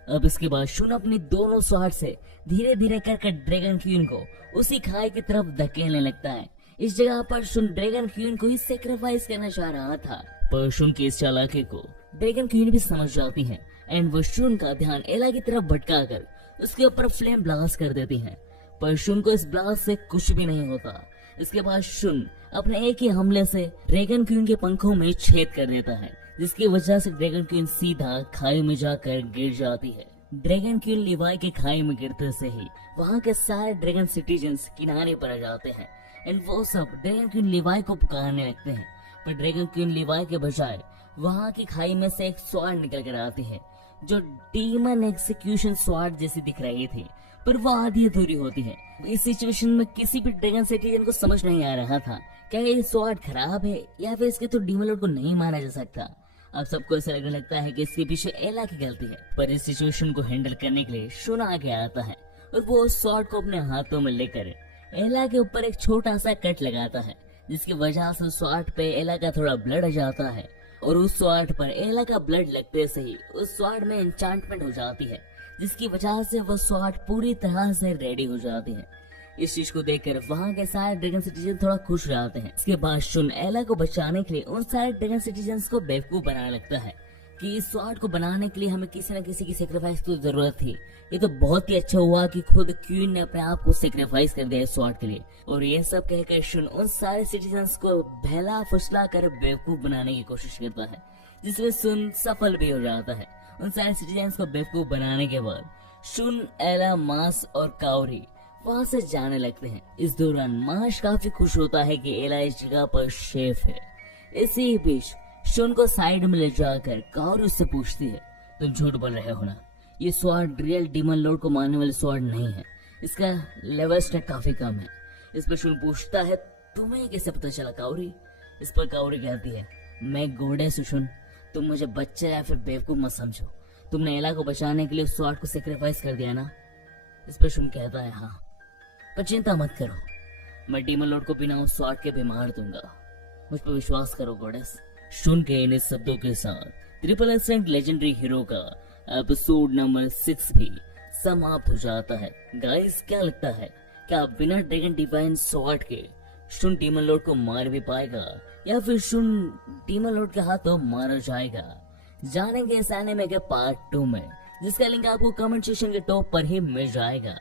अब इसके बाद शुन अपनी दोनों स्वॉर्ड से धीरे धीरे कर ड्रैगन क्वीन को उसी खाई की तरफ धकेलने लगता है। इस जगह पर शुन ड्रैगन क्वीन को ही सेक्रीफाइस करना चाह रहा था, पर शुन की इस चालाकी को ड्रैगन क्वीन भी समझ जाती है एंड वो शुन का ध्यान एला की तरफ भटकाकर उसके ऊपर फ्लेम ब्लास्ट कर देती है, पर शुन को इस ब्लास्ट से कुछ भी नहीं होता। इसके बाद शुन अपने एक ही हमले से ड्रैगन क्वीन के पंखों में छेद कर देता है, जिसकी वजह से ड्रैगन क्वीन सीधा खाई में जाकर गिर जाती है। ड्रैगन क्वीन लिवाई के खाई में गिरते से ही वहाँ के सारे ड्रैगन सिटीजन्स किनारे पर आ जाते हैं एंड वो सब ड्रैगन क्वीन लिवाई को पुकारने लगते हैं, पर ड्रैगन क्वीन लिवाई के बजाय वहाँ की खाई में से एक स्वॉर्ड निकल कर आती है, जो डीमन एग्जीक्यूशन स्वॉर्ड जैसी दिख रही थी, पर वो आधी अधूरी होती है। इस सिचुएशन में किसी भी ड्रैगन सिटीजन को समझ नहीं आ रहा था क्या ये स्वॉर्ड खराब है या फिर इसके तो डीमन लॉर्ड को नहीं मारा जा सकता। अब सबको ऐसा लगने लगता है कि इसके पीछे एला की गलती है, पर इस सिचुएशन को हैंडल करने के लिए शुन आगे आता है और वो उस स्वॉर्ड को अपने हाथों में लेकर एला के ऊपर एक छोटा सा कट लगाता है, जिसकी वजह से स्वॉर्ड पे एला का थोड़ा ब्लड आ जाता है और उस स्वॉर्ड पर एला का ब्लड लगते से ही उस स्वॉर्ड में एन्चांटमेंट हो जाती है, जिसकी वजह से वो स्वॉर्ड पूरी तरह से रेडी हो जाती है। इस चीज को देखकर वहाँ के सारे ड्रैगन सिटीजन थोड़ा खुश हो जाते हैं। इसके बाद शुन एला को बचाने के लिए उन सारे ड्रैगन सिटीजन्स को बेवकूफ बनाने लगता है कि इस स्वॉर्ड को बनाने के लिए हमें किसी न किसी की सेक्रीफाइस की जरूरत थी। ये तो बहुत ही अच्छा हुआ कि खुद क्वीन ने अपने आप को सेक्रीफाइस कर दिया इस स्वॉर्ड के लिए। और ये सब कहकर शुन उन सारे सिटीजन्स को बहला फुसला कर बेवकूफ बनाने की कोशिश करता है, जिसमें शुन सफल भी हो जाता है। उन सारे सिटीजन्स को बेवकूफ बनाने के बाद शुन, एला, मास और काउरी वहाँ से जाने लगते हैं। इस दौरान माश काफी खुश होता है कि एला इस जगह पर शेफ है। इसी बीच शुन को साइड में ले जाकर काउरी उससे पूछती है, तुम झूठ बोल रहे हो ना, ये स्वॉर्ड रियल डीमन लॉर्ड को मारने वाले स्वॉर्ड नहीं है, इसका लेवल स्टेट काफी कम है। इस पर शुन पूछता है, तुम्हें कैसे पता चला काउरी? इस पर काउरी कहती है, मैं गोडे सुशुन, तुम मुझे बच्चे या फिर बेवकूफ मत समझो। तुमने एला को बचाने के लिए उस स्वॉर्ड को सेक्रीफाइस कर दिया ना। इस पर शुन कहता है, हाँ, पर चिंता मत करो, मैं डीमन लॉर्ड को बिना उस स्वॉर्ड के भी मार दूंगा। मुझ पर विश्वास करो गॉडेस। शुन के इन शब्दों के साथ ट्रिपल एसेंट लेजेंडरी हीरो का एपिसोड नंबर 6 भी समाप्त हो जाता है। गाइस, क्या लगता है, क्या बिना ड्रैगन डिवाइन स्वॉर्ड के शुन डीमन लॉर्ड को मार भी पाएगा या फिर शुन डीमन लॉर्ड के हाथों मारा जाएगा? जानेंगे इस एनीमे के पार्ट 2 में, जिसका लिंक आपको कमेंट सेक्शन के टॉप पर ही मिल जाएगा।